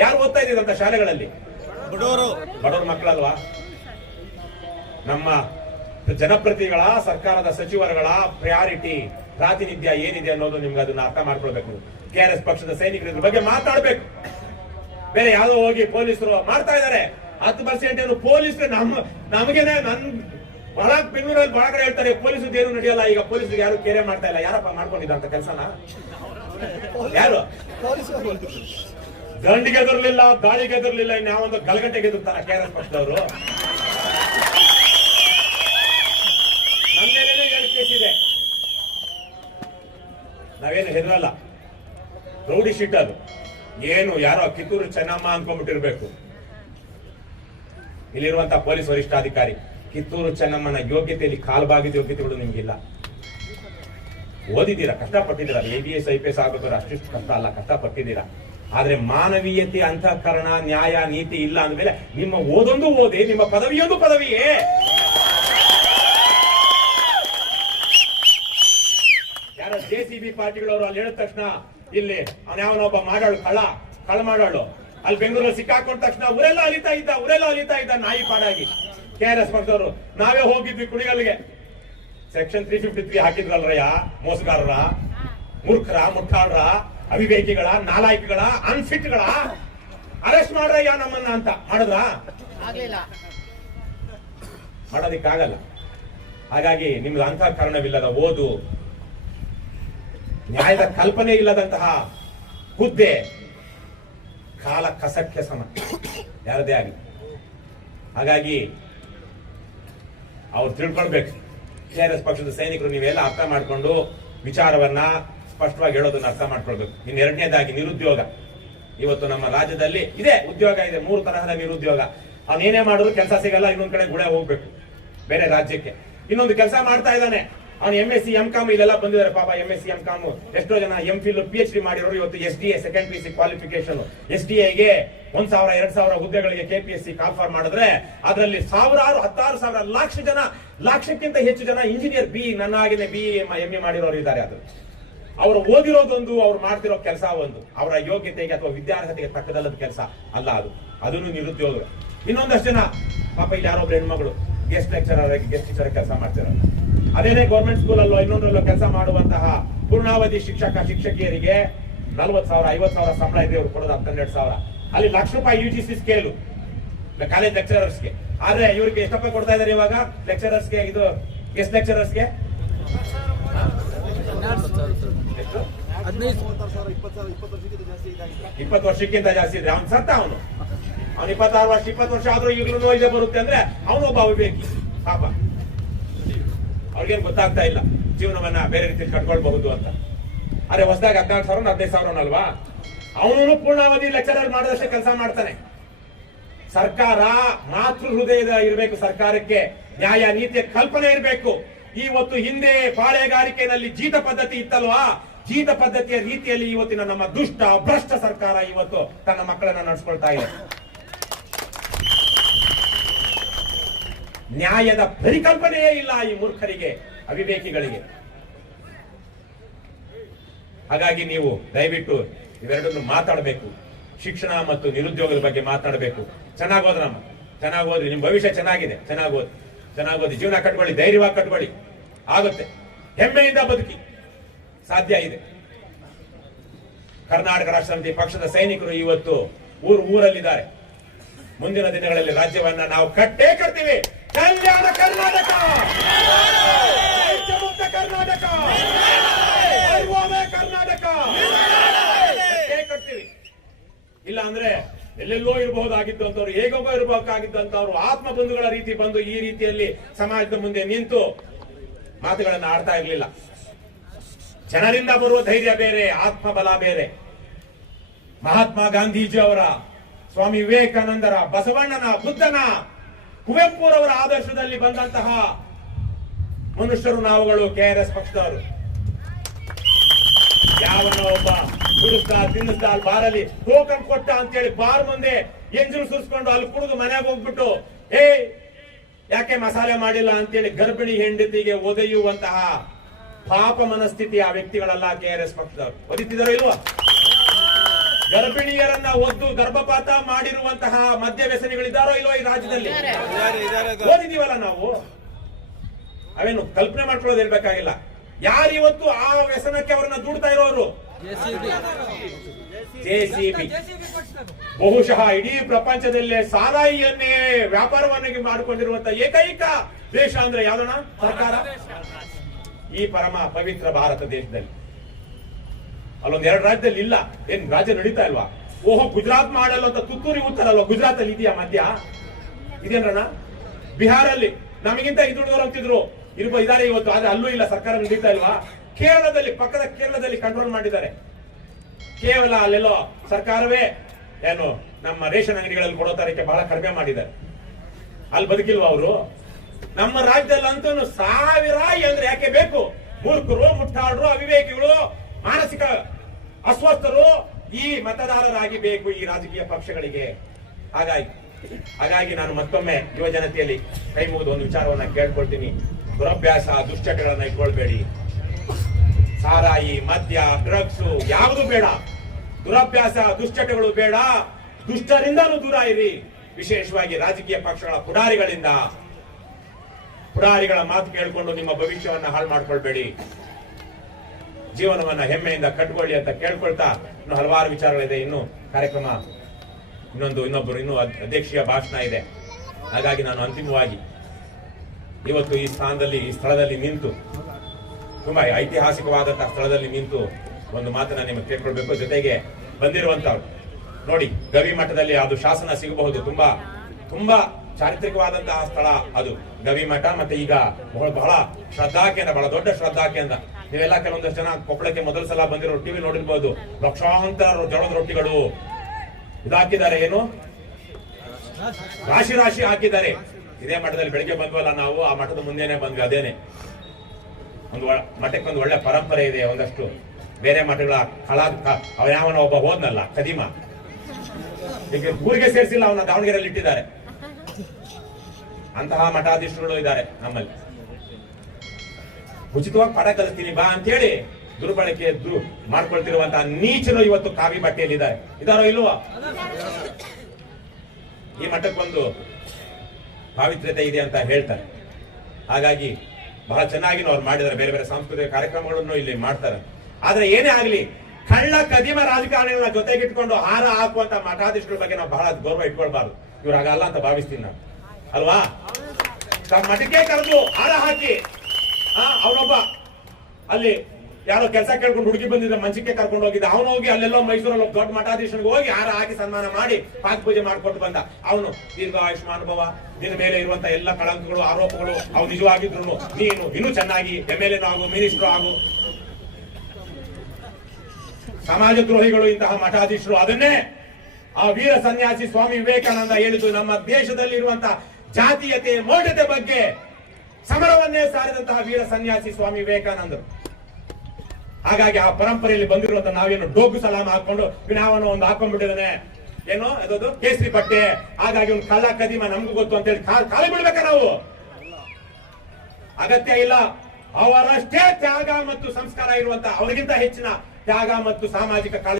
ಯಾರು ಓದ್ತಾ ಇದ್ದಂತ ಶಾಲೆಗಳಲ್ಲಿ? ಬಡವರು. ಬಡವ್ರ ಮಕ್ಕಳಲ್ವಾ ನಮ್ಮ ಜನಪ್ರತಿಗಳ ಸರ್ಕಾರದ ಸಚಿವರುಗಳ ಪ್ರಯಾರಿಟಿ ಪ್ರಾತಿನಿಧ್ಯ ಏನಿದೆ ಅನ್ನೋದು ನಿಮ್ಗೆ ಅದನ್ನ ಅರ್ಥ ಮಾಡ್ಕೊಳ್ಬೇಕು. ಕೆ ಆರ್ ಎಸ್ ಪಕ್ಷದ ಸೈನಿಕರ ಇದ್ರ ಬಗ್ಗೆ ಮಾತಾಡ್ಬೇಕು. ಬೇರೆ ಯಾವ್ದೋ ಹೋಗಿ ಪೊಲೀಸರು ಮಾಡ್ತಾ ಇದಾರೆ ಹತ್ತು ಪರ್ಸೆಂಟ್ ಏನು ಪೊಲೀಸ್ ನಮ್ ನಮಗೇನೆ ನನ್ ಬಹಳ ಬೆಂಗಳೂರಲ್ಲಿ ಬಳಗಡೆ ಕಡೆ ಹೇಳ್ತಾರೆ ಪೊಲೀಸ್ ಏನು ನಡೆಯಲ್ಲ ಈಗ ಪೊಲೀಸ್ಗೆ ಯಾರು ಕೇರೆ ಮಾಡ್ತಾ ಇಲ್ಲ. ಯಾರಪ್ಪ ಮಾಡ್ಕೊಂಡಿದ್ದಂತ ಕೆಲಸನ? ಯಾರು? ದಂಡಿಗೆ ಎದುರ್ಲಿಲ್ಲ ದಾಳಿಗೆ ಎದುರ್ಲಿಲ್ಲ ಇನ್ಯಾವೊಂದು ಗಲಗಟ್ಟೆಗೆ ಎದುರ್ತಾರ ಕೆ ಆರ್ ಎಸ್ ಪಕ್ಷದವರು. ಇದೆ. ನಾವೇನು ಹೆದರಲ್ಲ. ರೌಡಿ ಶೀಟ್ ಅದು. ಏನು, ಯಾರೋ ಕಿತ್ತೂರು ಚೆನ್ನಮ್ಮ ಅನ್ಕೊಂಡ್ಬಿಟ್ಟಿರ್ಬೇಕು. ಇಲ್ಲಿರುವಂತ ಪೊಲೀಸ್ ವರಿಷ್ಠಾಧಿಕಾರಿ, ಕಿತ್ತೂರು ಚೆನ್ನಮ್ಮನ ಯೋಗ್ಯತೆಯಲ್ಲಿ ಕಾಲ್ಬಾಗಿದ ಯೋಗ್ಯತೆಗಳು ನಿಮ್ಗಿಲ್ಲ. ಓದಿದ್ದೀರಾ? ಕಷ್ಟಪಟ್ಟಿದ್ದೀರಾ? A B S I P S ಆಗೋದ್ರ ಅಷ್ಟಿಷ್ಟು ಕಷ್ಟ ಅಲ್ಲ. ಕಷ್ಟಪಟ್ಟಿದ್ದೀರಾ? ಆದ್ರೆ ಮಾನವೀಯತೆ ಅಂತಃಕರಣ ನ್ಯಾಯ ನೀತಿ ಇಲ್ಲ ಅಂದ್ಮೇಲೆ ನಿಮ್ಮ ಓದೊಂದು ಓದಿ ನಿಮ್ಮ ಪದವಿಯೊಂದು ಪದವಿಯೇ. ಯಾರ ಜೆ ಸಿ ಬಿ ಪಾರ್ಟಿಗಳವರು ಅಲ್ಲಿ ಹೇಳಿದ ತಕ್ಷಣ ಇಲ್ಲಿ ಅವನೊಬ್ಬ ಮಾಡಾಳು ಕಳ ಕಳ ಮಾಡಾಳು ಅಲ್ಲಿ ಬೆಂಗಳೂರಲ್ಲಿ ಸಿಕ್ಕಾಕೊಂಡ ತಕ್ಷಣ ಊರೆಲ್ಲ ಅಲಿತಾ ಇದ್ದ ಊರೆಲ್ಲ ಅಲಿತಾ ಇದ್ದ ನಾಯಿ ಪಾಡಾಗಿ. ಕೆ ಆರ್ ಎಸ್ ಪಕ್ಷದವರು ನಾವೇ ಹೋಗಿದ್ವಿ ಕುಣಿಗಲ್ಗೆ ಸೆಕ್ಷನ್ ತ್ರೀ ಫಿಫ್ಟಿ ತ್ರೀ ಹಾಕಿದ್ರಲ್ರಯ್ಯ ಮೋಸಗಾರರ. ಮೂರ್ಖರ ಮುಟ್ಟಾಳ್ರ. ಅವಿವೇಕಿಗಳ ನಾಲಾಯಕಿಗಳ ಅನ್ಫಿಟ್ಗಳ ಅರೆಸ್ಟ್ ಮಾಡ್ರಯ್ಯ ನಮ್ಮನ್ನ ಅಂತ ಮಾಡಿದ್ರ? ಆಗ್ಲಿಲ್ಲ. ಮಾಡೋದಿಕ್ಕಾಗಲ್ಲ. ಹಾಗಾಗಿ ನಿಮ್ದು ಅಂತಃಕರಣವಿಲ್ಲದ ಓದು ನ್ಯಾಯದ ಕಲ್ಪನೆ ಇಲ್ಲದಂತಹ ಹುದ್ದೆ ಕಾಲ ಕಸಕ್ಕೆ ಸಮ. ಯಾರದೇ ಆಗಲಿ. ಹಾಗಾಗಿ ಅವ್ರು ತಿಳ್ಕೊಳ್ಬೇಕು. ಕೆ ಆರ್ ಎಸ್ ಪಕ್ಷದ ಸೈನಿಕರು ನೀವೆಲ್ಲ ಅರ್ಥ ಮಾಡಿಕೊಂಡು ವಿಚಾರವನ್ನ ಸ್ಪಷ್ಟವಾಗಿ ಹೇಳೋದನ್ನ ಅರ್ಥ ಮಾಡ್ಕೊಳ್ಬೇಕು. ಇನ್ನು ಎರಡನೇದಾಗಿ ನಿರುದ್ಯೋಗ. ಇವತ್ತು ನಮ್ಮ ರಾಜ್ಯದಲ್ಲಿ ಇದೆ, ಉದ್ಯೋಗ ಇದೆ, ಮೂರು ತರಹದ ನಿರುದ್ಯೋಗ. ಅವನೇನೇ ಮಾಡಿದ್ರು ಕೆಲಸ ಸಿಗಲ್ಲ, ಇನ್ನೊಂದ್ ಕಡೆ ಗುಳೆ ಹೋಗ್ಬೇಕು. ಬೇರೆ ರಾಜ್ಯಕ್ಕೆ. ಇನ್ನೊಂದು ಕೆಲಸ ಮಾಡ್ತಾ ಇದ್ದಾನೆ. ಅವ್ನು M S C M com ಇಲ್ಲೆಲ್ಲ ಬಂದಿದ್ದಾರೆ. ಪಾಪ M S C M com ಎಷ್ಟೋ ಜನ M fill P H D ಮಾಡಿರೋರು ಇವತ್ತು S D A second P C qualification S D ಎಗೆ ಒಂದ್ ಸಾವಿರ, ಎರಡ್ ಸಾವಿರ ಹುದ್ದೆಗಳಿಗೆ K P S C call for ಮಾಡಿದ್ರೆ ಅದರಲ್ಲಿ ಸಾವಿರಾರು, ಹತ್ತಾರು ಸಾವಿರ, ಲಕ್ಷ ಜನ, ಲಕ್ಷಕ್ಕಿಂತ ಹೆಚ್ಚು ಜನ ಇಂಜಿನಿಯರ್ ಬಿ ನನ್ನ ಆಗಿದೆ ಬಿ ಎಂ ಎ ಮಾಡಿರೋರು ಇದ್ದಾರೆ ಅದು. ಅವರು ಓದಿರೋದೊಂದು, ಅವ್ರು ಮಾಡ್ತಿರೋ ಕೆಲಸ ಒಂದು. ಅವರ ಯೋಗ್ಯತೆಗೆ ಅಥವಾ ವಿದ್ಯಾರ್ಹತೆಗೆ ತಕ್ಕದಲ್ಲದ ಕೆಲಸ ಅಲ್ಲ ಅದು. ಅದನ್ನು ನಿರುದ್ಯೋಗ. ಇನ್ನೊಂದಷ್ಟು ಜನ, ಪಾಪ ಇಲ್ಲಿ ಯಾರೊಬ್ರು ಹೆಣ್ಮಗಳು ಗೆಸ್ಟ್ ಲೆಕ್ಚರರ್ ಗೆಸ್ಟ್ ಟೀಚರ್ ಕೆಲಸ ಮಾಡ್ತಿರಲ್ಲ ಅದೇನೇ ಗೌರ್ಮೆಂಟ್ ಸ್ಕೂಲಲ್ಲೋ ಇನ್ನೊಂದರಲ್ಲೋ ಕೆಲಸ ಮಾಡುವಂತಹ ಪೂರ್ಣಾವಧಿ ಶಿಕ್ಷಕ, ಶಿಕ್ಷಕಿಯರಿಗೆ ನಲ್ವತ್ ಸಾವಿರ ಐವತ್ ಸಾವಿರ ಸಂಬಳ ಇದೆ ಅವ್ರು ಕೊಡೋದು ಹತ್ತೆರಡು ಸಾವಿರ. ಅಲ್ಲಿ ಲಕ್ಷ ರೂಪಾಯಿ U G C scale college ಲೆಕ್ಚರರ್ಸ್ಗೆ ಆದ್ರೆ ಇವ್ರಿಗೆ ಎಷ್ಟಪ್ಪ ಕೊಡ್ತಾ ಇದಾರೆ ಇವಾಗ? ಲೆಕ್ಚರರ್ಸ್ಗೆ ಇದು ಗೆಸ್ಟ್ ಲೆಕ್ಚರರ್ಸ್ಗೆ ಇಪ್ಪತ್ತು ವರ್ಷಕ್ಕಿಂತ ಜಾಸ್ತಿ ಇದೆ ಅವ್ನು ಸತ್ತ ಅವನು. ಅವ್ನು ಇಪ್ಪತ್ತಾರು ವರ್ಷ ಇಪ್ಪತ್ತು ವರ್ಷ ಆದ್ರೂ ಈಗಲೂ ಇದೆ ಬರುತ್ತೆ ಅಂದ್ರೆ ಅವನೊಬ್ಬ ಅವಿವೇಕಿ. ಪಾಪ. ಅವ್ರಿಗೇನು ಗೊತ್ತಾಗ್ತಾ ಇಲ್ಲ. ಜೀವನವನ್ನ ಬೇರೆ ರೀತಿಯಲ್ಲಿ ಕಟ್ಕೊಳ್ಬಹುದು ಅಂತ. ಅರೆ ಹೊಸದಾಗಿ ಹದಿನಾಲ್ಕು ಸಾವಿರ ಹದಿನೈದು ಸಾವಿರನಲ್ವಾ ಅವನು ಪೂರ್ಣಾವಧಿ ಲೆಕ್ಚರರ್ ಮಾಡಿದಷ್ಟೇ ಕೆಲಸ ಮಾಡ್ತಾನೆ. ಸರ್ಕಾರ ಮಾತೃ ಹೃದಯದ ಇರಬೇಕು ಸರ್ಕಾರಕ್ಕೆ. ನ್ಯಾಯ ನೀತಿಯ ಕಲ್ಪನೆ ಇರಬೇಕು. ಇವತ್ತು ಹಿಂದೆ ಪಾಳೆಗಾರಿಕೆನಲ್ಲಿ ಜೀತ ಪದ್ಧತಿ ಇತ್ತಲ್ವಾ? ಜೀತ ಪದ್ಧತಿಯ ರೀತಿಯಲ್ಲಿ ಇವತ್ತಿನ ನಮ್ಮ ದುಷ್ಟ, ಭ್ರಷ್ಟ ಸರ್ಕಾರ ಇವತ್ತು ತನ್ನ ಮಕ್ಕಳನ್ನ ನಡೆಸ್ಕೊಳ್ತಾ ಇದೆ. ನ್ಯಾಯದ ಪರಿಕಲ್ಪನೆಯೇ ಇಲ್ಲ ಈ ಮೂರ್ಖರಿಗೆ, ಅವಿವೇಕಿಗಳಿಗೆ. ಹಾಗಾಗಿ ನೀವು ದಯವಿಟ್ಟು ಇವೆರಡನ್ನು ಮಾತಾಡಬೇಕು. ಶಿಕ್ಷಣ ಮತ್ತು ನಿರುದ್ಯೋಗದ ಬಗ್ಗೆ ಮಾತಾಡಬೇಕು. ಚೆನ್ನಾಗಿ ಹೋದ್ರಮ್ಮ ಚೆನ್ನಾಗಿ ಓದ್ರಿ ನಿಮ್ ಭವಿಷ್ಯ ಚೆನ್ನಾಗಿದೆ. ಚೆನ್ನಾಗಿ ಓದಿ. ಚೆನ್ನಾಗಿ ಓದಿ. ಜೀವನ ಕಟ್ಕೊಳ್ಳಿ. ಧೈರ್ಯವಾಗಿ ಕಟ್ಕೊಳ್ಳಿ. ಆಗುತ್ತೆ. ಹೆಮ್ಮೆಯಿಂದ ಬದುಕಿ. ಸಾಧ್ಯ ಇದೆ. ಕರ್ನಾಟಕ ರಾಷ್ಟ್ರ ಪಕ್ಷದ ಸೈನಿಕರು ಇವತ್ತು ಊರು ಊರಲ್ಲಿದ್ದಾರೆ. ಮುಂದಿನ ದಿನಗಳಲ್ಲಿ ರಾಜ್ಯವನ್ನ ನಾವು ಕಟ್ಟೇ ಕಟ್ತೀವಿ. ಕಲ್ಯಾಣ ಕರ್ನಾಟಕ! ಕರ್ನಾಟಕ! ಕರ್ನಾಟಕ! ಇಲ್ಲ ಅಂದ್ರೆ ಎಲ್ಲೆಲ್ಲೋ ಇರಬಹುದಾಗಿದ್ದಂತವ್ರು ಹೇಗೋ ಇರಬೇಕಾಗಿದ್ದಂತವ್ರು ಆತ್ಮ ಬಂಧುಗಳ ರೀತಿ ಬಂದು ಈ ರೀತಿಯಲ್ಲಿ ಸಮಾಜದ ಮುಂದೆ ನಿಂತು ಮಾತುಗಳನ್ನು ಆಡ್ತಾ ಇರಲಿಲ್ಲ. ಜನರಿಂದ ಬರುವ ಧೈರ್ಯ ಬೇರೆ, ಆತ್ಮಬಲ ಬೇರೆ. ಮಹಾತ್ಮ ಗಾಂಧೀಜಿ ಅವರ, ಸ್ವಾಮಿ ವಿವೇಕಾನಂದರ, ಬಸವಣ್ಣನ, ಬುದ್ಧನ, ಕುವೆಂಪುರವರ ಆದರ್ಶದಲ್ಲಿ ಬಂದಂತಹ ಮನುಷ್ಯರು ನಾವುಗಳು ಕೆಆರ್ಎಸ್ ಪಕ್ಷದವರು. ಯಾವನ ಒಬ್ಬ ಕುಡಿಸ್ತಾ ತಿನ್ನಿಸ್ತಾ ಅಲ್ಲಿ ಬಾರಲ್ಲಿ ಟೋಕನ್ ಕೊಟ್ಟ ಅಂತೇಳಿ ಬಾರ್ ಮುಂದೆ ಎಂಜಿನ್ ಸುರಿಸ್ಕೊಂಡು ಅಲ್ಲಿ ಕುಡಿದು ಮನೆಗೆ ಹೋಗ್ಬಿಟ್ಟು ಏ ಯಾಕೆ ಮಸಾಲೆ ಮಾಡಿಲ್ಲ? ಅಂತೇಳಿ ಗರ್ಭಿಣಿ ಹೆಂಡತಿಗೆ ಒದೆಯುವಂತಹ ಪಾಪ ಮನಸ್ಥಿತಿ ಆ ವ್ಯಕ್ತಿಗಳಲ್ಲ ಕೆ ಆರ್ ಎಸ್ ಪಕ್ಷದವರು. ಒದಿತಿದಾರೋ ಇಲ್ವಾ? ಗರ್ಭಿಣಿಯರನ್ನ ಒದ್ದು ಗರ್ಭಪಾತ ಮಾಡಿರುವಂತಹ ಮದ್ಯ ವ್ಯಸನಿಗಳಿದ್ದಾರೋ ಇಲ್ವಾ ಈ ರಾಜ್ಯದಲ್ಲಿ? ಓದಿದೀವಲ್ಲ ನಾವು? ಅವೇನು ಕಲ್ಪನೆ ಮಾಡ್ಕೊಳ್ಳೋದು ಇರ್ಬೇಕಾಗಿಲ್ಲ. ಯಾರು ಇವತ್ತು ಆ ವ್ಯಸನಕ್ಕೆ ಅವರನ್ನ ದುಡ್ತಾ ಇರೋರು? ಜೆಸಿಬಿ ಬಹುಶಃ ಇಡೀ ಪ್ರಪಂಚದಲ್ಲೇ ಸಾರಾಯಿಯನ್ನೇ ವ್ಯಾಪಾರವನ್ನಾಗಿ ಮಾಡಿಕೊಂಡಿರುವಂತಹ ಏಕೈಕ ದೇಶ ಅಂದ್ರೆ ಯಾವ್ದಣ್ಣ? ಸರ್ಕಾರ? ಈ ಪರಮ ಪವಿತ್ರ ಭಾರತ ದೇಶದಲ್ಲಿ. ಅಲ್ಲೊಂದ್ ಎರಡು ರಾಜ್ಯದಲ್ಲಿ ಇಲ್ಲ. ಏನ್ ರಾಜ್ಯ ನಡೀತಾ ಇಲ್ವಾ? ಓಹೋ, ಗುಜರಾತ್ ಮಾಡಲ್ಲ ಅಂತ ತುತ್ತೂರಿ ಉತ್ತರಲ್ವಾ? ಗುಜರಾತ್ ಅಲ್ಲಿ ಇದೆಯಾ ಮಧ್ಯ ಇದೇನಣ್ಣ ಬಿಹಾರಲ್ಲಿ. ನಮಗಿಂತ ಹಿಂದುಳಿದವರು ಅಂತಿದ್ರು. ಇರ್ಬ, ಇದಾರೆ ಇವತ್ತು. ಆದ್ರೆ ಅಲ್ಲೂ ಇಲ್ಲ. ಸರ್ಕಾರ ನಡೀತಾ ಇಲ್ವಾ? ಕೇರಳದಲ್ಲಿ, ಪಕ್ಕದ ಕೇರಳದಲ್ಲಿ ಕಂಟ್ರೋಲ್ ಮಾಡಿದ್ದಾರೆ. ಕೇವಲ ಅಲ್ಲೆಲ್ಲೋ ಸರ್ಕಾರವೇ ಏನು ನಮ್ಮ ರೇಷನ್ ಅಂಗಡಿಗಳಲ್ಲಿ ಕೊಡೋ ತಾರೀಕೆ ಬಹಳ ಕಡಿಮೆ ಮಾಡಿದ್ದಾರೆ. ಅಲ್ಲಿ ಬದುಕಿಲ್ವಾ ಅವರು? ನಮ್ಮ ರಾಜ್ಯದಲ್ಲಂತೂ ಸಾವಿರ ಅಂದ್ರೆ ಯಾಕೆ ಬೇಕು? ಮೂರ್ಖರು, ಮುಟ್ಟಾಳರು, ಅವಿವೇಕಿಗಳು, ಮಾನಸಿಕ ಅಸ್ವಸ್ಥರು ಈ ಮತದಾರರಾಗಿ ಬೇಕು ಈ ರಾಜಕೀಯ ಪಕ್ಷಗಳಿಗೆ. ಹಾಗಾಗಿ ಹಾಗಾಗಿ ನಾನು ಮತ್ತೊಮ್ಮೆ ಯುವ ಜನತೆಯಲ್ಲಿ ಕೈ ಮುಗಿದು ಒಂದು ವಿಚಾರವನ್ನ ಕೇಳ್ಕೊಳ್ತೀನಿ. ದುರಭ್ಯಾಸ, ದುಶ್ಚಟಗಳನ್ನ ಇಟ್ಕೊಳ್ಬೇಡಿ. ಸಾರಾಯಿ, ಮದ್ಯ, ಡ್ರಗ್ಸ್ ಯಾವುದು ಬೇಡ. ದುರಭ್ಯಾಸ, ದುಶ್ಚಟಗಳು ಬೇಡ. ದುಷ್ಟರಿಂದಲೂ ದೂರ ಇರಿ. ವಿಶೇಷವಾಗಿ ರಾಜಕೀಯ ಪಕ್ಷಗಳ ಪುಡಾರಿಗಳಿಂದ. ಪುಡಾರಿಗಳ ಮಾತು ಕೇಳಿಕೊಂಡು ನಿಮ್ಮ ಭವಿಷ್ಯವನ್ನು ಹಾಳು ಮಾಡ್ಕೊಳ್ಬೇಡಿ. ಜೀವನವನ್ನ ಹೆಮ್ಮೆಯಿಂದ ಕಟ್ಕೊಳ್ಳಿ ಅಂತ ಕೇಳ್ಕೊಳ್ತಾ ಇನ್ನು ಹಲವಾರು ವಿಚಾರಗಳಿದೆ. ಇನ್ನು ಕಾರ್ಯಕ್ರಮ ಇನ್ನೊಂದು, ಇನ್ನೊಬ್ಬರು, ಇನ್ನೂ ಅಧ್ಯಕ್ಷೀಯ ಭಾಷಣ ಇದೆ. ಹಾಗಾಗಿ ನಾನು ಅಂತಿಮವಾಗಿ ಇವತ್ತು ಈ ಸ್ಥಾನದಲ್ಲಿ, ಈ ಸ್ಥಳದಲ್ಲಿ ನಿಂತು ತುಂಬಾ ಐತಿಹಾಸಿಕವಾದಂತಹ ಸ್ಥಳದಲ್ಲಿ ನಿಂತು ಒಂದು ಮಾತನ್ನ ನಿಮಗೆ ಕೇಳ್ಕೊಳ್ಬೇಕು. ಜೊತೆಗೆ ಬಂದಿರುವಂತವ್ರು, ನೋಡಿ ಗವಿ ಮಠದಲ್ಲಿ ಅದು ಶಾಸನ ಸಿಗಬಹುದು. ತುಂಬಾ ತುಂಬಾ ಚಾರಿತ್ರಿಕವಾದಂತಹ ಸ್ಥಳ ಅದು. ಗವಿ ಮಠ ಮತ್ತೆ ಈಗ ಬಹಳ ಬಹಳ ಶ್ರದ್ಧಾ ಕೇಂದ್ರ ಬಹಳ ದೊಡ್ಡ ಶ್ರದ್ಧಾ ಕೇಂದ್ರ ನೀವೆಲ್ಲ ಕೆಲವೊಂದಷ್ಟು ಜನ ಕೊಪ್ಪಳಕ್ಕೆ ಮೊದಲ ಸಲ ಬಂದಿರೋ ಟಿವಿ ನೋಡಿರ್ಬೋದು. ಲಕ್ಷಾಂತರ ಜೋಳದ ರೊಟ್ಟಿಗಳು ಇದಾಕಿದ್ದಾರೆ. ಏನು? ರಾಶಿ ರಾಶಿ ಹಾಕಿದ್ದಾರೆ. ಇದೇ ಮಠದಲ್ಲಿ ಬೆಳಿಗ್ಗೆ ಬಂದ್ವಲ್ಲ ನಾವು, ಆ ಮಠದ ಮುಂದೆನೆ ಬಂದ್ವಿ, ಅದೇನೆ. ಒಂದು ಮಠಕ್ಕೆ ಒಂದು ಒಳ್ಳೆ ಪರಂಪರೆ ಇದೆ, ಒಂದಷ್ಟು ಬೇರೆ ಮಠಗಳ ಕಳಾ ಅವನ ಒಬ್ಬ ಹೋದ್ನಲ್ಲ, ಕದಿಮ. ಈಗ ಊರಿಗೆ ಸೇರಿಸಿಲ್ಲ ಅವನ ದಾವಣಗೆರೆಯಲ್ಲಿ ಇಟ್ಟಿದ್ದಾರೆ. ಅಂತಹ ಮಠಾಧೀಶರುಗಳು ಇದ್ದಾರೆ ನಮ್ಮಲ್ಲಿ. ಉಚಿತವಾಗಿ ಪಾಠ ಕಲಿಸ್ತೀನಿ, ಬಾ ಅಂತೇಳಿ ದುರ್ಬಳಕೆ ದುರ್ ಮಾಡ್ಕೊಳ್ತಿರುವಂತಹ ನೀಚರು ಇವತ್ತು ಕಾವಿ ಬಟ್ಟೆಯಲ್ಲಿ ಇದ್ದಾರೆ ಇದಾರೋ ಇಲ್ವೋ? ಈ ಮಠಕ್ಕೊಂದು ಪಾವಿತ್ರ್ಯತೆ ಇದೆ ಅಂತ ಹೇಳ್ತಾರೆ. ಹಾಗಾಗಿ ಬಹಳ ಚೆನ್ನಾಗಿ ಅವ್ರು ಮಾಡಿದ್ದಾರೆ, ಬೇರೆ ಬೇರೆ ಸಾಂಸ್ಕೃತಿಕ ಕಾರ್ಯಕ್ರಮಗಳನ್ನು ಇಲ್ಲಿ ಮಾಡ್ತಾರೆ. ಆದ್ರೆ ಏನೇ ಆಗ್ಲಿ, ಕಳ್ಳ ಕದಿಮ ರಾಜಕಾರಣಿಗಳ ಜೊತೆಗಿಟ್ಕೊಂಡು ಹಾರ ಹಾಕುವಂತ ಮಠಾಧೀಶರ ಬಗ್ಗೆ ನಾವು ಬಹಳ ಗೌರವ ಇಟ್ಕೊಳ್ಬಾರ್ದು. ಇವ್ರು ಹಾಗಲ್ಲ ಅಂತ ಭಾವಿಸ್ತೀನಿ ನಾನು. ಅಲ್ವಾ? ತಮ್ಮ ಮಠಕ್ಕೆ ಕರೆದು ಹಾರ ಹಾಕಿ, ಆ, ಅವನೊಬ್ಬ ಅಲ್ಲಿ ಯಾರೋ ಕೆಲಸ ಕೇಳ್ಕೊಂಡು ಹುಡುಗಿ ಬಂದಿದ್ದ ಮಂಚಕ್ಕೆ ಕರ್ಕೊಂಡು ಹೋಗಿದ್ದ. ಅವನು ಹೋಗಿ ಅಲ್ಲೆಲ್ಲೋ ಮೈಸೂರಲ್ಲಿ ದೊಡ್ಡ ಮಠಾಧೀಶನಿಗೆ ಹೋಗಿ ಹಾರ ಹಾಕಿ ಸನ್ಮಾನ ಮಾಡಿ ಪಾಕ್ ಪೂಜೆ ಮಾಡ್ಕೊಂಡು ಬಂದ. ಅವನು ದೀರ್ಘ ಆಯುಷ್ಮಾನ್ ಅನುಭವ ನಿನ್ನ ಮೇಲೆ ಇರುವಂತ ಎಲ್ಲ ಕಳಂಕಗಳು, ಆರೋಪಗಳು, ಅವು ನಿಜವಾಗಿದ್ರು ನೀನು ಇನ್ನೂ ಚೆನ್ನಾಗಿ ಎಂ ಎಲ್ ಎನ್ ಆಗು, ಮಿನಿಸ್ಟರ್ ಆಗು. ಸಮಾಜ ದ್ರೋಹಿಗಳು ಇಂತಹ ಮಠಾಧೀಶರು. ಅದನ್ನೇ ಆ ವೀರ ಸನ್ಯಾಸಿ ಸ್ವಾಮಿ ವಿವೇಕಾನಂದ ಹೇಳಿದ್ದು, ನಮ್ಮ ದೇಶದಲ್ಲಿ ಇರುವಂತಹ ಜಾತೀಯತೆ ಮೌಢ್ಯತೆ ಬಗ್ಗೆ ಸಮರವನ್ನೇ ಸಾರಿದಂತಹ ವೀರ ಸನ್ಯಾಸಿ ಸ್ವಾಮಿ ವಿವೇಕಾನಂದರು. ಹಾಗಾಗಿ ಆ ಪರಂಪರೆಯಲ್ಲಿ ಬಂದಿರುವಂತ ನಾವೇನು ಡೋಗು ಸಲಾಮ ಹಾಕೊಂಡು ವಿನಾವನ ಒಂದು ಹಾಕೊಂಡ್ಬಿಟ್ಟಿದ್ದಾನೆ. ಏನು ಅದೊಂದು ಕೇಸರಿ ಪಟ್ಟೆ ಹಾಗಾಗಿ ಒಂದು ಕಲ್ಲ ಕದಿಮ ನಮಗೂ ಗೊತ್ತು ಅಂತ ಹೇಳಿ ಖಾಲಿ ಬಿಡ್ಬೇಕ ನಾವು? ಅಗತ್ಯ ಇಲ್ಲ. ಅವರಷ್ಟೇ ತ್ಯಾಗ ಮತ್ತು ಸಂಸ್ಕಾರ ಇರುವಂತ ಅವರಿಗಿಂತ ಹೆಚ್ಚಿನ ತ್ಯಾಗ ಮತ್ತು ಸಾಮಾಜಿಕ